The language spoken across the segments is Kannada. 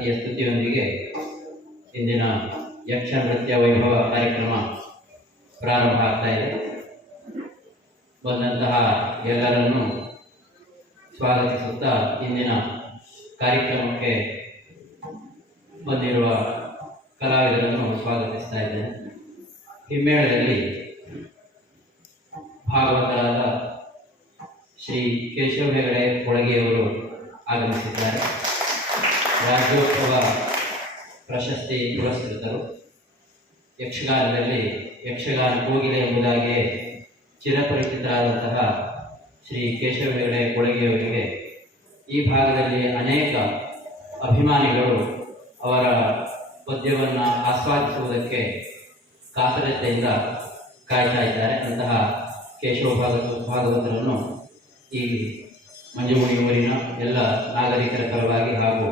ಗಣಪತಿಯ ಸ್ತುತಿಯೊಂದಿಗೆ ಇಂದಿನ ಯಕ್ಷ ನೃತ್ಯ ವೈಭವ ಕಾರ್ಯಕ್ರಮ ಪ್ರಾರಂಭ ಆಗ್ತಾ ಇದೆ. ಬಂದಂತಹ ಎಲ್ಲರನ್ನು ಸ್ವಾಗತಿಸುತ್ತಾ ಇಂದಿನ ಕಾರ್ಯಕ್ರಮಕ್ಕೆ ಬಂದಿರುವ ಕಲಾವಿದರನ್ನು ಸ್ವಾಗತಿಸ್ತಾ ಇದ್ದೇನೆ. ಹಿಮ್ಮೇಳದಲ್ಲಿ ಭಾಗವತರಾದ ಶ್ರೀ ಕೇಶವ ಹೆಗಡೆ ಕೊಳಗೆಯವರು ಆಗಮಿಸಿದ್ದಾರೆ. ರಾಜ್ಯೋತ್ಸವ ಪ್ರಶಸ್ತಿ ಪುರಸ್ಕೃತರು. ಯಕ್ಷಗಾನದಲ್ಲಿ ಯಕ್ಷಗಾನ ಕೋಗಿಲೆ ಎಂಬುದಾಗಿಯೇ ಚಿರಪರಿಚಿತರಾದಂತಹ ಶ್ರೀ ಕೇಶವ ಹೆಗಡೆ ಕೊಳಗೆಯವರಿಗೆ ಈ ಭಾಗದಲ್ಲಿ ಅನೇಕ ಅಭಿಮಾನಿಗಳು ಅವರ ಪದ್ಯವನ್ನು ಆಸ್ವಾದಿಸುವುದಕ್ಕೆ ಕಾತರತೆಯಿಂದ ಕಾಯ್ತಾ ಇದ್ದಾರೆ. ಅಂತಹ ಕೇಶವ ಭಾಗವತರನ್ನು ಈ ಮಂಜುಮುನಿ ಊರಿನ ಎಲ್ಲ ನಾಗರಿಕರ ಪರವಾಗಿ ಹಾಗೂ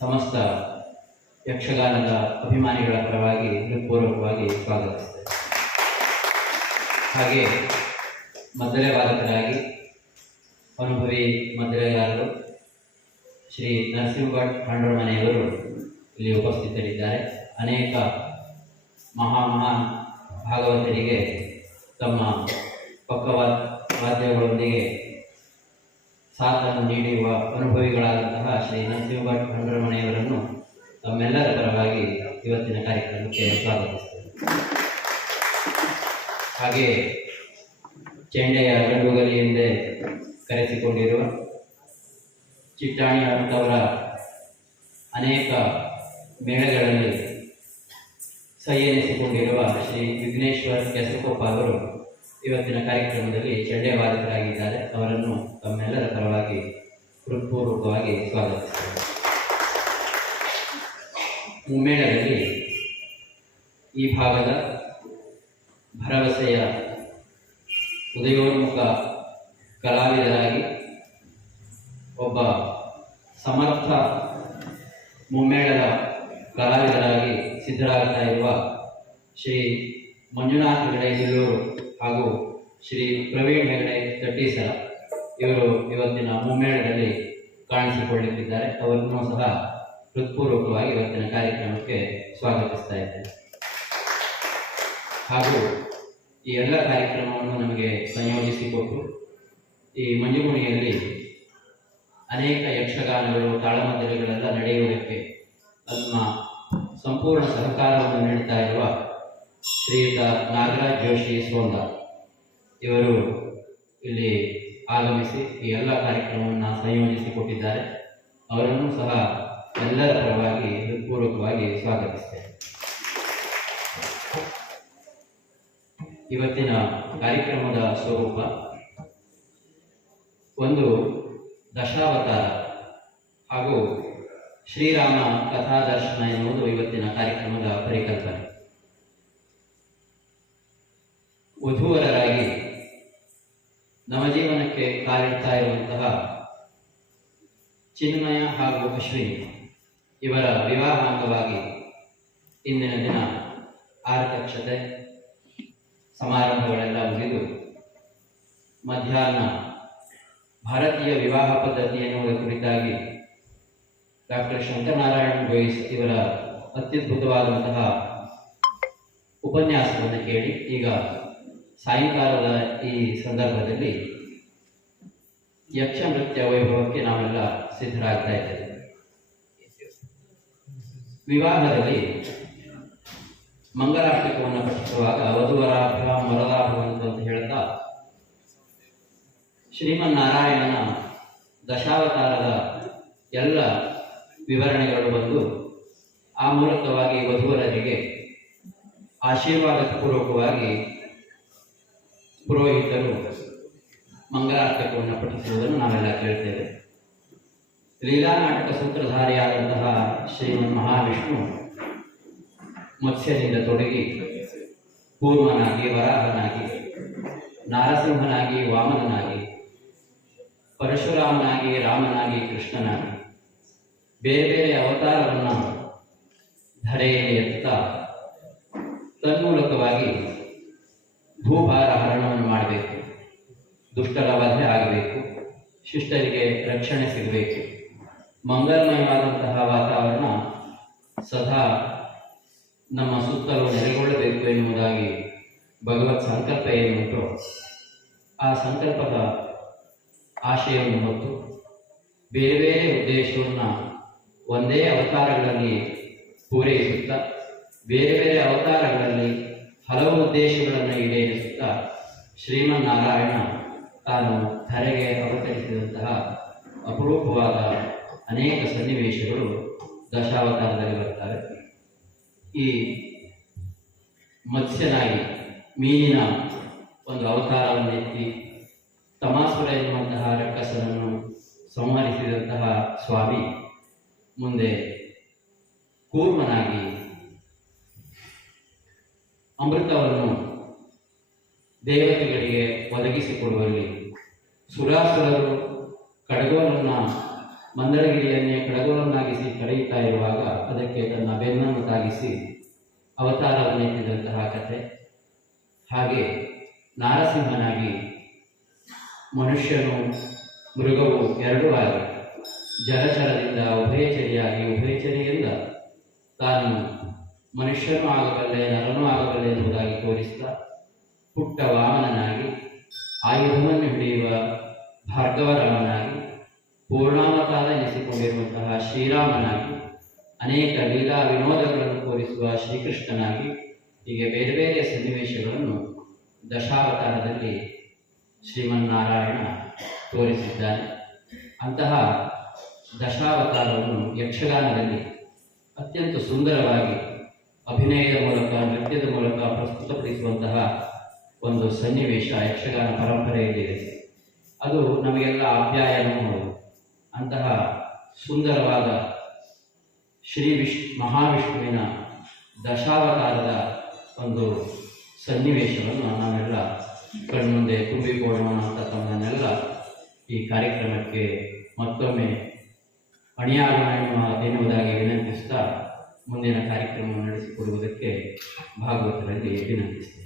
ಸಮಸ್ತ ಯಕ್ಷಗಾನದ ಅಭಿಮಾನಿಗಳ ಪರವಾಗಿ ಹೃತ್ಪೂರ್ವಕವಾಗಿ ಸ್ವಾಗತಿಸುತ್ತೇವೆ. ಹಾಗೆ ಮದ್ದಲೆ ವಾದಕರಾಗಿ ಅನುಭವಿ ಮದ್ದಲೆಗಾರರು ಶ್ರೀ ನರಸಿಂಹಭಟ್ ಹಂಡ್ರಮನೆಯವರು ಇಲ್ಲಿ ಉಪಸ್ಥಿತರಿದ್ದಾರೆ. ಅನೇಕ ಮಹಾನ್ ಭಾಗವತರಿಗೆ ತಮ್ಮ ಪಕ್ಕವಾದ್ಯಗಳೊಂದಿಗೆ ಸಾಥನ್ನು ನೀಡಿರುವ ಅನುಭವಿಗಳಾದಂತಹ ಶ್ರೀ ನರಸಿಂಹಭಟ್ ಹಂಡ್ರಮನೆಯವರನ್ನು ತಮ್ಮೆಲ್ಲರ ಪರವಾಗಿ ಇವತ್ತಿನ ಕಾರ್ಯಕ್ರಮಕ್ಕೆ ಸ್ವಾಗತಿಸುತ್ತೇವೆ. ಹಾಗೆ ಚೆಂಡೆಯ ಗಂಡುಗಲಿ ಎಂದೇ ಕರೆಸಿಕೊಂಡಿರುವ ಚಿಟ್ಟಾಣಿ ಅಂತವರ ಅನೇಕ ಮೇಳಗಳಲ್ಲಿ ಸೈ ಎನಿಸಿಕೊಂಡಿರುವ ಶ್ರೀ ವಿಘ್ನೇಶ್ವರ್ ಕೆಸಕೊಪ್ಪ ಅವರು ಇವತ್ತಿನ ಕಾರ್ಯಕ್ರಮದಲ್ಲಿ ಚೆಂಡೆ ವಾದಕರಾಗಿದ್ದಾರೆ. ಅವರನ್ನು ತಮ್ಮೆಲ್ಲರ ಪರವಾಗಿ ಹೃತ್ಪೂರ್ವಕವಾಗಿ ಸ್ವಾಗತಿಸುತ್ತೇವೆ. ಮುಮ್ಮೇಳದಲ್ಲಿ ಈ ಭಾಗದ ಭರವಸೆಯ ಉದಯೋನ್ಮುಖ ಕಲಾವಿದರಾಗಿ ಒಬ್ಬ ಸಮರ್ಥ ಮುಮ್ಮೇಳದ ಕಲಾವಿದರಾಗಿ ಸಿದ್ಧರಾಗ್ತಾ ಇರುವ ಶ್ರೀ ಮಂಜುನಾಥ್ ಹೆಗಡೆ ಹಿಲ್ಲೂರು ಹಾಗೂ ಶ್ರೀ ಪ್ರವೀಣ್ ಹೆಗಡೆ ತಟ್ಟೀಸರ ಇವರು ಇವತ್ತಿನ ಮುಮ್ಮೇಳದಲ್ಲಿ ಕಾಣಿಸಿಕೊಳ್ಳುತ್ತಿದ್ದಾರೆ. ಅವರನ್ನು ಸಹ ಹೃತ್ಪೂರ್ವಕವಾಗಿ ಇವತ್ತಿನ ಕಾರ್ಯಕ್ರಮಕ್ಕೆ ಸ್ವಾಗತಿಸ್ತಾ ಇದ್ದೇನೆ. ಹಾಗೂ ಈ ಎಲ್ಲ ಕಾರ್ಯಕ್ರಮವನ್ನು ನಮಗೆ ಸಂಯೋಜಿಸಿಕೊಟ್ಟು ಈ ಮಂಜುಮುನಿಯಲ್ಲಿ ಅನೇಕ ಯಕ್ಷಗಾನಗಳು ತಾಳಮದ್ದಳೆಗಳೆಲ್ಲ ನಡೆಯುವುದಕ್ಕೆ ತಮ್ಮ ಸಂಪೂರ್ಣ ಸಹಕಾರವನ್ನು ನೀಡುತ್ತಾ ಇರುವ ಶ್ರೀಯುತ ನಾಗರಾಜ್ ಜೋಶಿ ಸೋಂದ ಇವರು ಇಲ್ಲಿ ಆಗಮಿಸಿ ಈ ಎಲ್ಲ ಕಾರ್ಯಕ್ರಮವನ್ನು ಸಂಯೋಜಿಸಿಕೊಟ್ಟಿದ್ದಾರೆ. ಅವರನ್ನು ಸಹ ಎಲ್ಲರ ಪರವಾಗಿ ಹೃತ್ಪೂರ್ವಕವಾಗಿ ಸ್ವಾಗತಿಸ್ತೇನೆ. ಇವತ್ತಿನ ಕಾರ್ಯಕ್ರಮದ ಸ್ವರೂಪ ಒಂದು ದಶಾವತಾರ ಹಾಗೂ ಶ್ರೀರಾಮ ಕಥಾದರ್ಶನ ಎನ್ನುವುದು ಇವತ್ತಿನ ಕಾರ್ಯಕ್ರಮದ ಪರಿಕಲ್ಪನೆ. ವಧೂವರರಾಗಿ ನವಜೀವನಕ್ಕೆ ಕಾಲಿಡ್ತಾ ಇರುವಂತಹ ಚಿನ್ಮಯ ಹಾಗೂ ಅಶ್ವಿನಿ ಇವರ ವಿವಾಹ ಅಂಗವಾಗಿ ಇಂದಿನ ದಿನ ಆರತಕ್ಷತೆ ಸಮಾರಂಭಗಳೆಲ್ಲ ಮುಗಿದು ಮಧ್ಯಾಹ್ನ ಭಾರತೀಯ ವಿವಾಹ ಪದ್ಧತಿ ಎನ್ನುವುದರ ಕುರಿತಾಗಿ ಡಾಕ್ಟರ್ ಶಂಕರನಾರಾಯಣ ಜೋಯಿಸ್ ಇವರ ಅತ್ಯದ್ಭುತವಾದಂತಹ ಉಪನ್ಯಾಸವನ್ನು ಕೇಳಿ ಈಗ ಸಾಯಂಕಾಲದ ಈ ಸಂದರ್ಭದಲ್ಲಿ ಯಕ್ಷ ನೃತ್ಯ ವೈಭವಕ್ಕೆ ನಾವೆಲ್ಲ ಸಿದ್ಧರಾಗ್ತಾ ಇದ್ದೇವೆ. ವಿವಾಹದಲ್ಲಿ ಮಂಗಲಾಷ್ಟಕವನ್ನು ಪಠಿಸುವಾಗ ವಧುವರಾಭ್ಯಾಂ ವರದಾಭವಂತು ಅಂತ ಹೇಳ್ತಾ ಶ್ರೀಮನ್ನಾರಾಯಣನ ದಶಾವತಾರದ ಎಲ್ಲ ವಿವರಣೆಗಳು ಬಂದು ಆ ಮೂಲಕವಾಗಿ ವಧುವರರಿಗೆ ಆಶೀರ್ವಾದ ಪೂರ್ವಕವಾಗಿ ಪುರೋಹಿತರು ಮಂಗಲಾಷ್ಟಕವನ್ನು ಪಠಿಸುವುದನ್ನು ನಾವೆಲ್ಲ ಕೇಳ್ತೇವೆ. ಲೀಲಾ ನಾಟಕ ಸೂತ್ರಧಾರಿಯಾದಂತಹ ಶ್ರೀಮನ್ ಮಹಾವಿಷ್ಣು ಮತ್ಸ್ಯದಿಂದ ತೊಡಗಿ ಕೂರ್ಮನಾಗಿ, ವರಾಹನಾಗಿ, ನಾರಸಿಂಹನಾಗಿ, ವಾಮನನಾಗಿ, ಪರಶುರಾಮನಾಗಿ, ರಾಮನಾಗಿ, ಕೃಷ್ಣನಾಗಿ ಬೇರೆ ಬೇರೆ ಅವತಾರವನ್ನು ಧರೆಯಲ್ಲಿ ಎತ್ತಾ ತನ್ಮೂಲಕವಾಗಿ ಭೂಭಾರ ಹರಣವನ್ನು ಮಾಡಬೇಕು, ದುಷ್ಟರ ವಧೆ ಆಗಬೇಕು, ಶಿಷ್ಟರಿಗೆ ರಕ್ಷಣೆ ಸಿಗಬೇಕು, ಮಂಗಲಮಯವಾದಂತಹ ವಾತಾವರಣ ಸದಾ ನಮ್ಮ ಸುತ್ತಲೂ ನೆಲೆಗೊಳ್ಳಬೇಕು ಎನ್ನುವುದಾಗಿ ಭಗವತ್ ಸಂಕಲ್ಪ ಏನುಂಟು ಆ ಸಂಕಲ್ಪದ ಆಶಯವನ್ನು ಹೊತ್ತು ಬೇರೆ ಬೇರೆ ಉದ್ದೇಶವನ್ನು ಒಂದೇ ಅವತಾರಗಳಲ್ಲಿ ಪೂರೈಸುತ್ತಾ ಬೇರೆ ಬೇರೆ ಅವತಾರಗಳಲ್ಲಿ ಹಲವು ಉದ್ದೇಶಗಳನ್ನು ಈಡೇರಿಸುತ್ತಾ ಶ್ರೀಮನ್ನಾರಾಯಣ ತಾನು ಧರೆಗೆ ಅವತರಿಸಿದಂತಹ ಅಪರೂಪವಾದ ಅನೇಕ ಸನ್ನಿವೇಶಗಳು ದಶಾವತಾರದಲ್ಲಿ ಬರ್ತವೆ. ಈ ಮತ್ಸ್ಯನಾಗಿ ಮೀನಿನ ಒಂದು ಅವತಾರವನ್ನೆತ್ತಿ ತಮಾಸುರ ಎನ್ನುವಂತಹ ರಕ್ಕಸನನ್ನು ಸಂಹರಿಸಿದಂತಹ ಸ್ವಾಮಿ ಮುಂದೆ ಕೂರ್ಮನಾಗಿ ಅಮೃತವನ್ನು ದೇವತೆಗಳಿಗೆ ಒದಗಿಸಿಕೊಡುವಲ್ಲಿ ಸುರಾಸುರರು ಕಡಗೋಲನ್ನು ಮಂದಳಗಿರಿಯನ್ನೇ ಕಡಗೋಲನ್ನಾಗಿಸಿ ಕಳೆಯುತ್ತಾ ಇರುವಾಗ ಅದಕ್ಕೆ ತನ್ನ ಬೆನ್ನನ್ನು ತಾಗಿಸಿ ಅವತಾರವನ್ನೆತ್ತಿದಂತಹ ಕಥೆ. ಹಾಗೆ ನಾರಸಿಂಹನಾಗಿ ಮನುಷ್ಯನು ಮೃಗವು ಎರಡೂ ಆಗಿ ಜಲಚರದಿಂದ ಉಭಯಚರಿಯಾಗಿ ಉಭಯಚರಿಯಿಂದ ತಾನು ಮನುಷ್ಯನೂ ಆಗಬಲ್ಲೆ ನರನೂ ಆಗಬಲ್ಲೆ ಎನ್ನುವುದಾಗಿ ತೋರಿಸುತ್ತಾ ಪುಟ್ಟ ವಾಮನನಾಗಿ ಆಯುಧವನ್ನು ಹಿಡಿಯುವ ಭಾರ್ಗವರಾಮನಾಗಿ ಪೂರ್ಣಾವತಾರ ಎನಿಸಿಕೊಂಡಿರುವಂತಹ ಶ್ರೀರಾಮನಾಗಿ ಅನೇಕ ಲೀಲಾ ವಿನೋದಗಳನ್ನು ತೋರಿಸುವ ಶ್ರೀಕೃಷ್ಣನಾಗಿ ಹೀಗೆ ಬೇರೆ ಬೇರೆ ಸನ್ನಿವೇಶಗಳನ್ನು ದಶಾವತಾರದಲ್ಲಿ ಶ್ರೀಮನ್ನಾರಾಯಣ ತೋರಿಸಿದ್ದಾನೆ. ಅಂತಹ ದಶಾವತಾರವನ್ನು ಯಕ್ಷಗಾನದಲ್ಲಿ ಅತ್ಯಂತ ಸುಂದರವಾಗಿ ಅಭಿನಯದ ಮೂಲಕ ನೃತ್ಯದ ಮೂಲಕ ಪ್ರಸ್ತುತಪಡಿಸುವಂತಹ ಒಂದು ಸನ್ನಿವೇಶ ಯಕ್ಷಗಾನ ಪರಂಪರೆಯಲ್ಲಿದೆ. ಅದು ನಮಗೆಲ್ಲ ಆಪ್ಯಾಯನೂ ಅಂತಹ ಸುಂದರವಾದ ಮಹಾವಿಷ್ಣುವಿನ ದಶಾವತಾರದ ಒಂದು ಸನ್ನಿವೇಶವನ್ನು ನಾವೆಲ್ಲ ಕಣ್ಮುಂದೆ ತುಂಬಿಕೊಳ್ಳೋಣ ಅಂತ ತಮ್ಮನ್ನೆಲ್ಲ ಈ ಕಾರ್ಯಕ್ರಮಕ್ಕೆ ಮತ್ತೊಮ್ಮೆ ಅಣಿಯಾಗೋಣ ಎನ್ನುವುದಾಗಿ ವಿನಂತಿಸ್ತಾ ಮುಂದಿನ ಕಾರ್ಯಕ್ರಮವನ್ನು ನಡೆಸಿಕೊಡುವುದಕ್ಕೆ ಭಾಗವತರಲ್ಲಿ ವಿನಂತಿಸ್ತೇನೆ.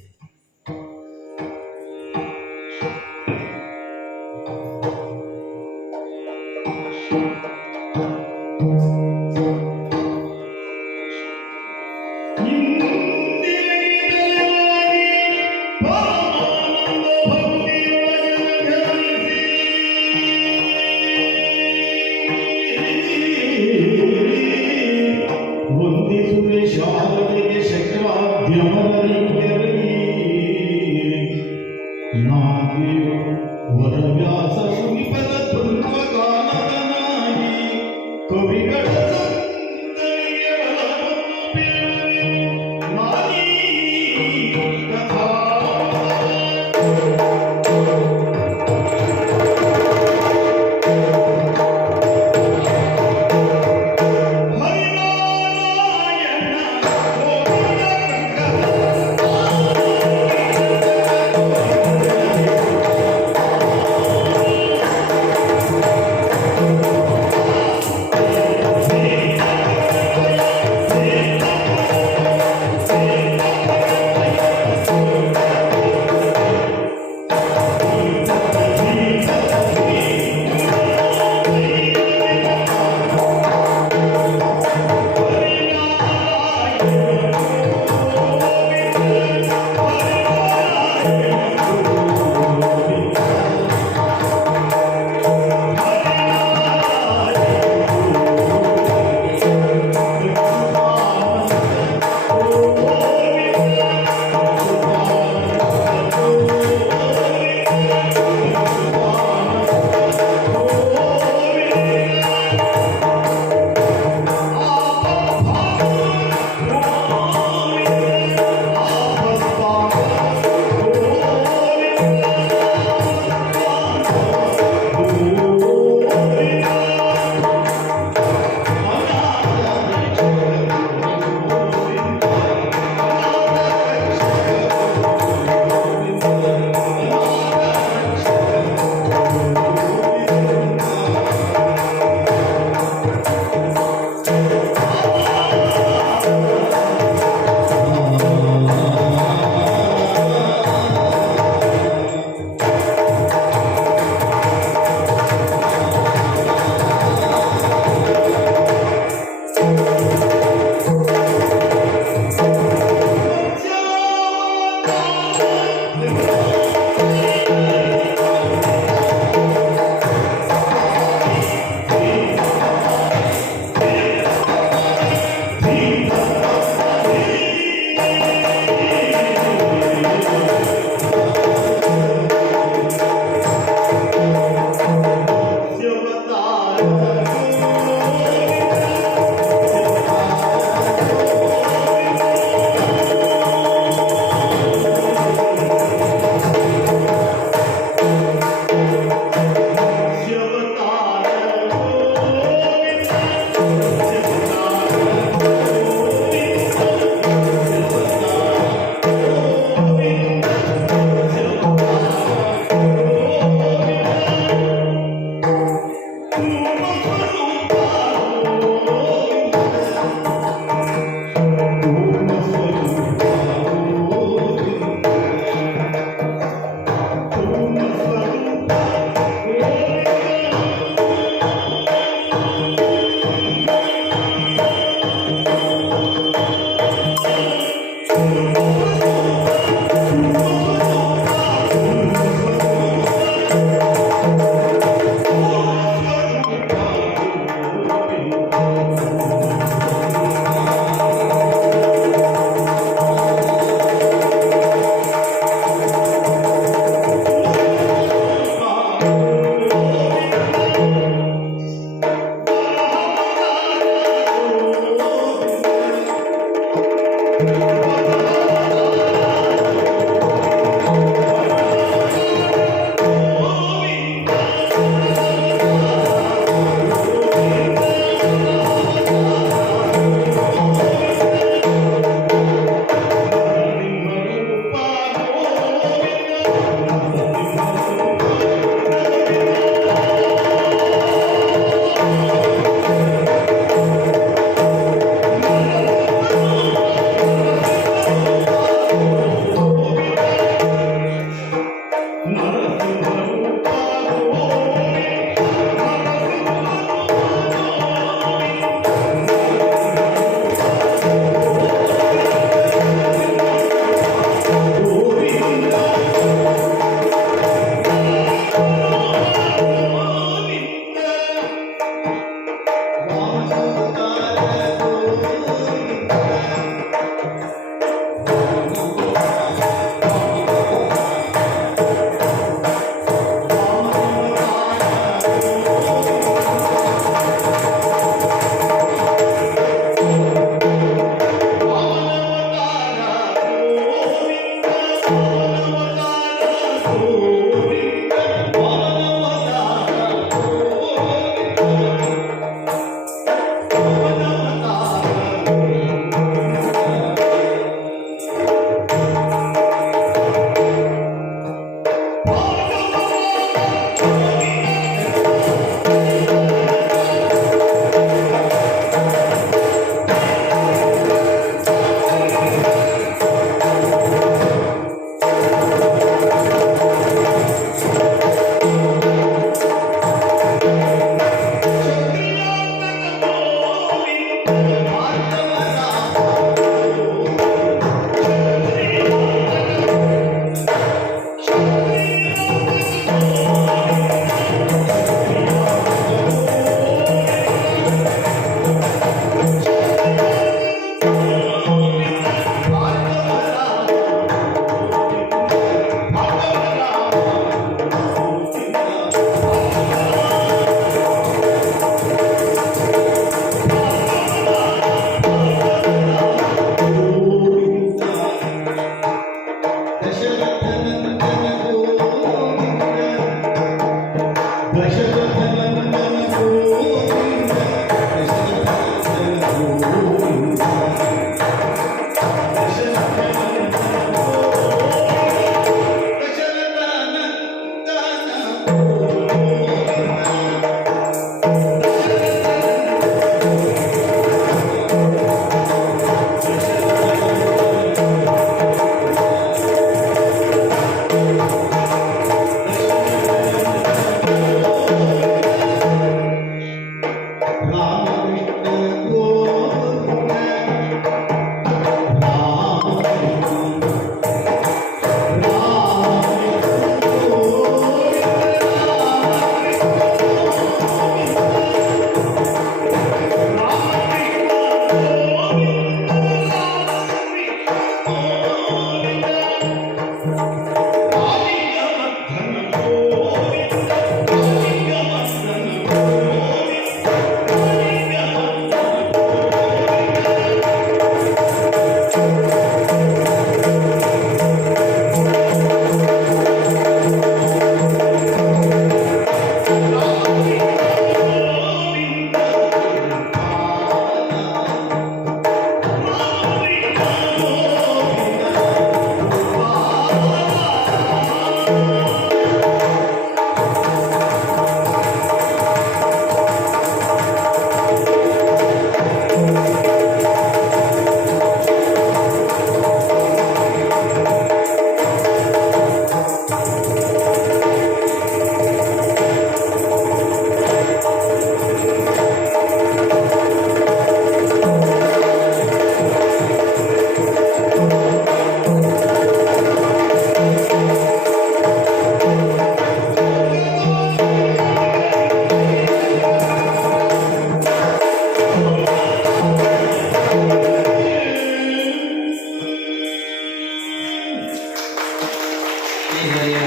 ಶ್ರೀಹರಿಯ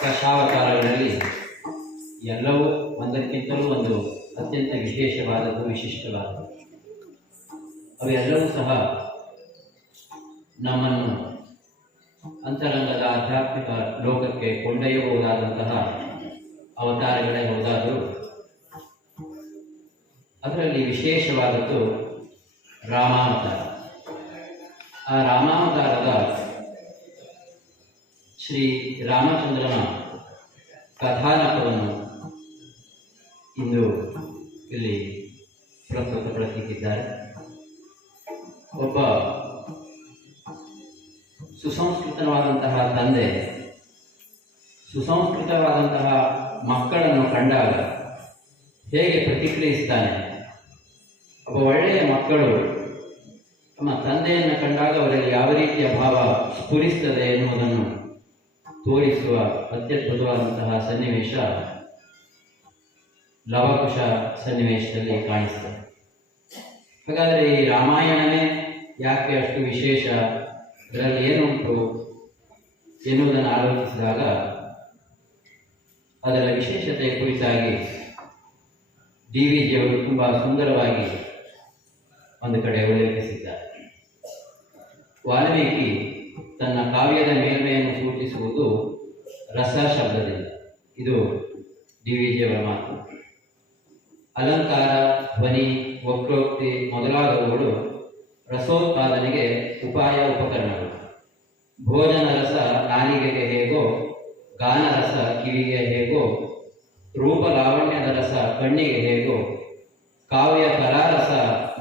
ದಶಾವತಾರಗಳಲ್ಲಿ ಎಲ್ಲವೂ ಒಂದಕ್ಕಿಂತಲೂ ಒಂದು ಅತ್ಯಂತ ವಿಶೇಷವಾದದ್ದು, ವಿಶಿಷ್ಟವಾದದ್ದು. ಅವೆಲ್ಲವೂ ಸಹ ನಮ್ಮನ್ನು ಅಂತರಂಗದ ಆಧ್ಯಾತ್ಮಿಕ ಲೋಕಕ್ಕೆ ಕೊಂಡೊಯ್ಯಬಹುದಾದಂತಹ ಅವತಾರಗಳೇ ಹೌದಾದರೂ ಅದರಲ್ಲಿ ವಿಶೇಷವಾದದ್ದು ರಾಮಾವತಾರ. ಆ ರಾಮಾವತಾರದ ಶ್ರೀ ರಾಮಚಂದ್ರನ ಕಥಾನಕವನ್ನು ಇಂದು ಇಲ್ಲಿ ಪ್ರಸ್ತುತಪಡಿಸಿದ್ದಾರೆ. ಒಬ್ಬ ಸುಸಂಸ್ಕೃತವಾದಂತಹ ತಂದೆ ಸುಸಂಸ್ಕೃತವಾದಂತಹ ಮಕ್ಕಳನ್ನು ಕಂಡಾಗ ಹೇಗೆ ಪ್ರತಿಕ್ರಿಯಿಸ್ತಾನೆ, ಒಬ್ಬ ಒಳ್ಳೆಯ ಮಕ್ಕಳು ತಮ್ಮ ತಂದೆಯನ್ನು ಕಂಡಾಗ ಅವರಲ್ಲಿ ಯಾವ ರೀತಿಯ ಭಾವ ಸ್ಫುರಿಸ್ತದೆ ಎನ್ನುವುದನ್ನು ತೋರಿಸುವ ಅತ್ಯದ್ಭುತವಾದಂತಹ ಸನ್ನಿವೇಶ ಲವಕುಶ ಸನ್ನಿವೇಶದಲ್ಲಿ ಕಾಣಿಸ್ತದೆ. ಹಾಗಾದರೆ ಈ ರಾಮಾಯಣವೇ ಯಾಕೆ ಅಷ್ಟು ವಿಶೇಷ, ಇದರಲ್ಲಿ ಏನುಂಟು ಎನ್ನುವುದನ್ನು ಆಲೋಚಿಸಿದಾಗ ಅದರ ವಿಶೇಷತೆಯ ಕುರಿತಾಗಿ ಡಿ.ವಿ.ಜಿಯವರು ತುಂಬ ಸುಂದರವಾಗಿ ಒಂದು ಕಡೆ ಉಲ್ಲೇಖಿಸಿದ್ದಾರೆ. ವಾಲ್ಮೀಕಿ ತನ್ನ ಕಾವ್ಯದ ಮೇಲ್ಮೆಯನ್ನು ಸೂಚಿಸುವುದು ರಸ ಶಬ್ದದಿಂದ. ಇದು ಡಿ.ವಿ.ಜಿಯವರ ಮಾತು. ಅಲಂಕಾರ, ಧ್ವನಿ, ವಕ್ರೋಕ್ತಿ ಮೊದಲಾದವುಗಳು ರಸೋತ್ಪಾದನೆಗೆ ಉಪಾಯ, ಉಪಕರಣಗಳು. ಭೋಜನ ರಸ ನಾಲಿಗೆಗೆ ಹೇಗೋ, ಗಾನರಸ ಕಿವಿಗೆ ಹೇಗೋ, ರೂಪ ಲಾವಣ್ಯದ ರಸ ಕಣ್ಣಿಗೆ ಹೇಗೋ, ಕಾವ್ಯ ಕಲಾರಸ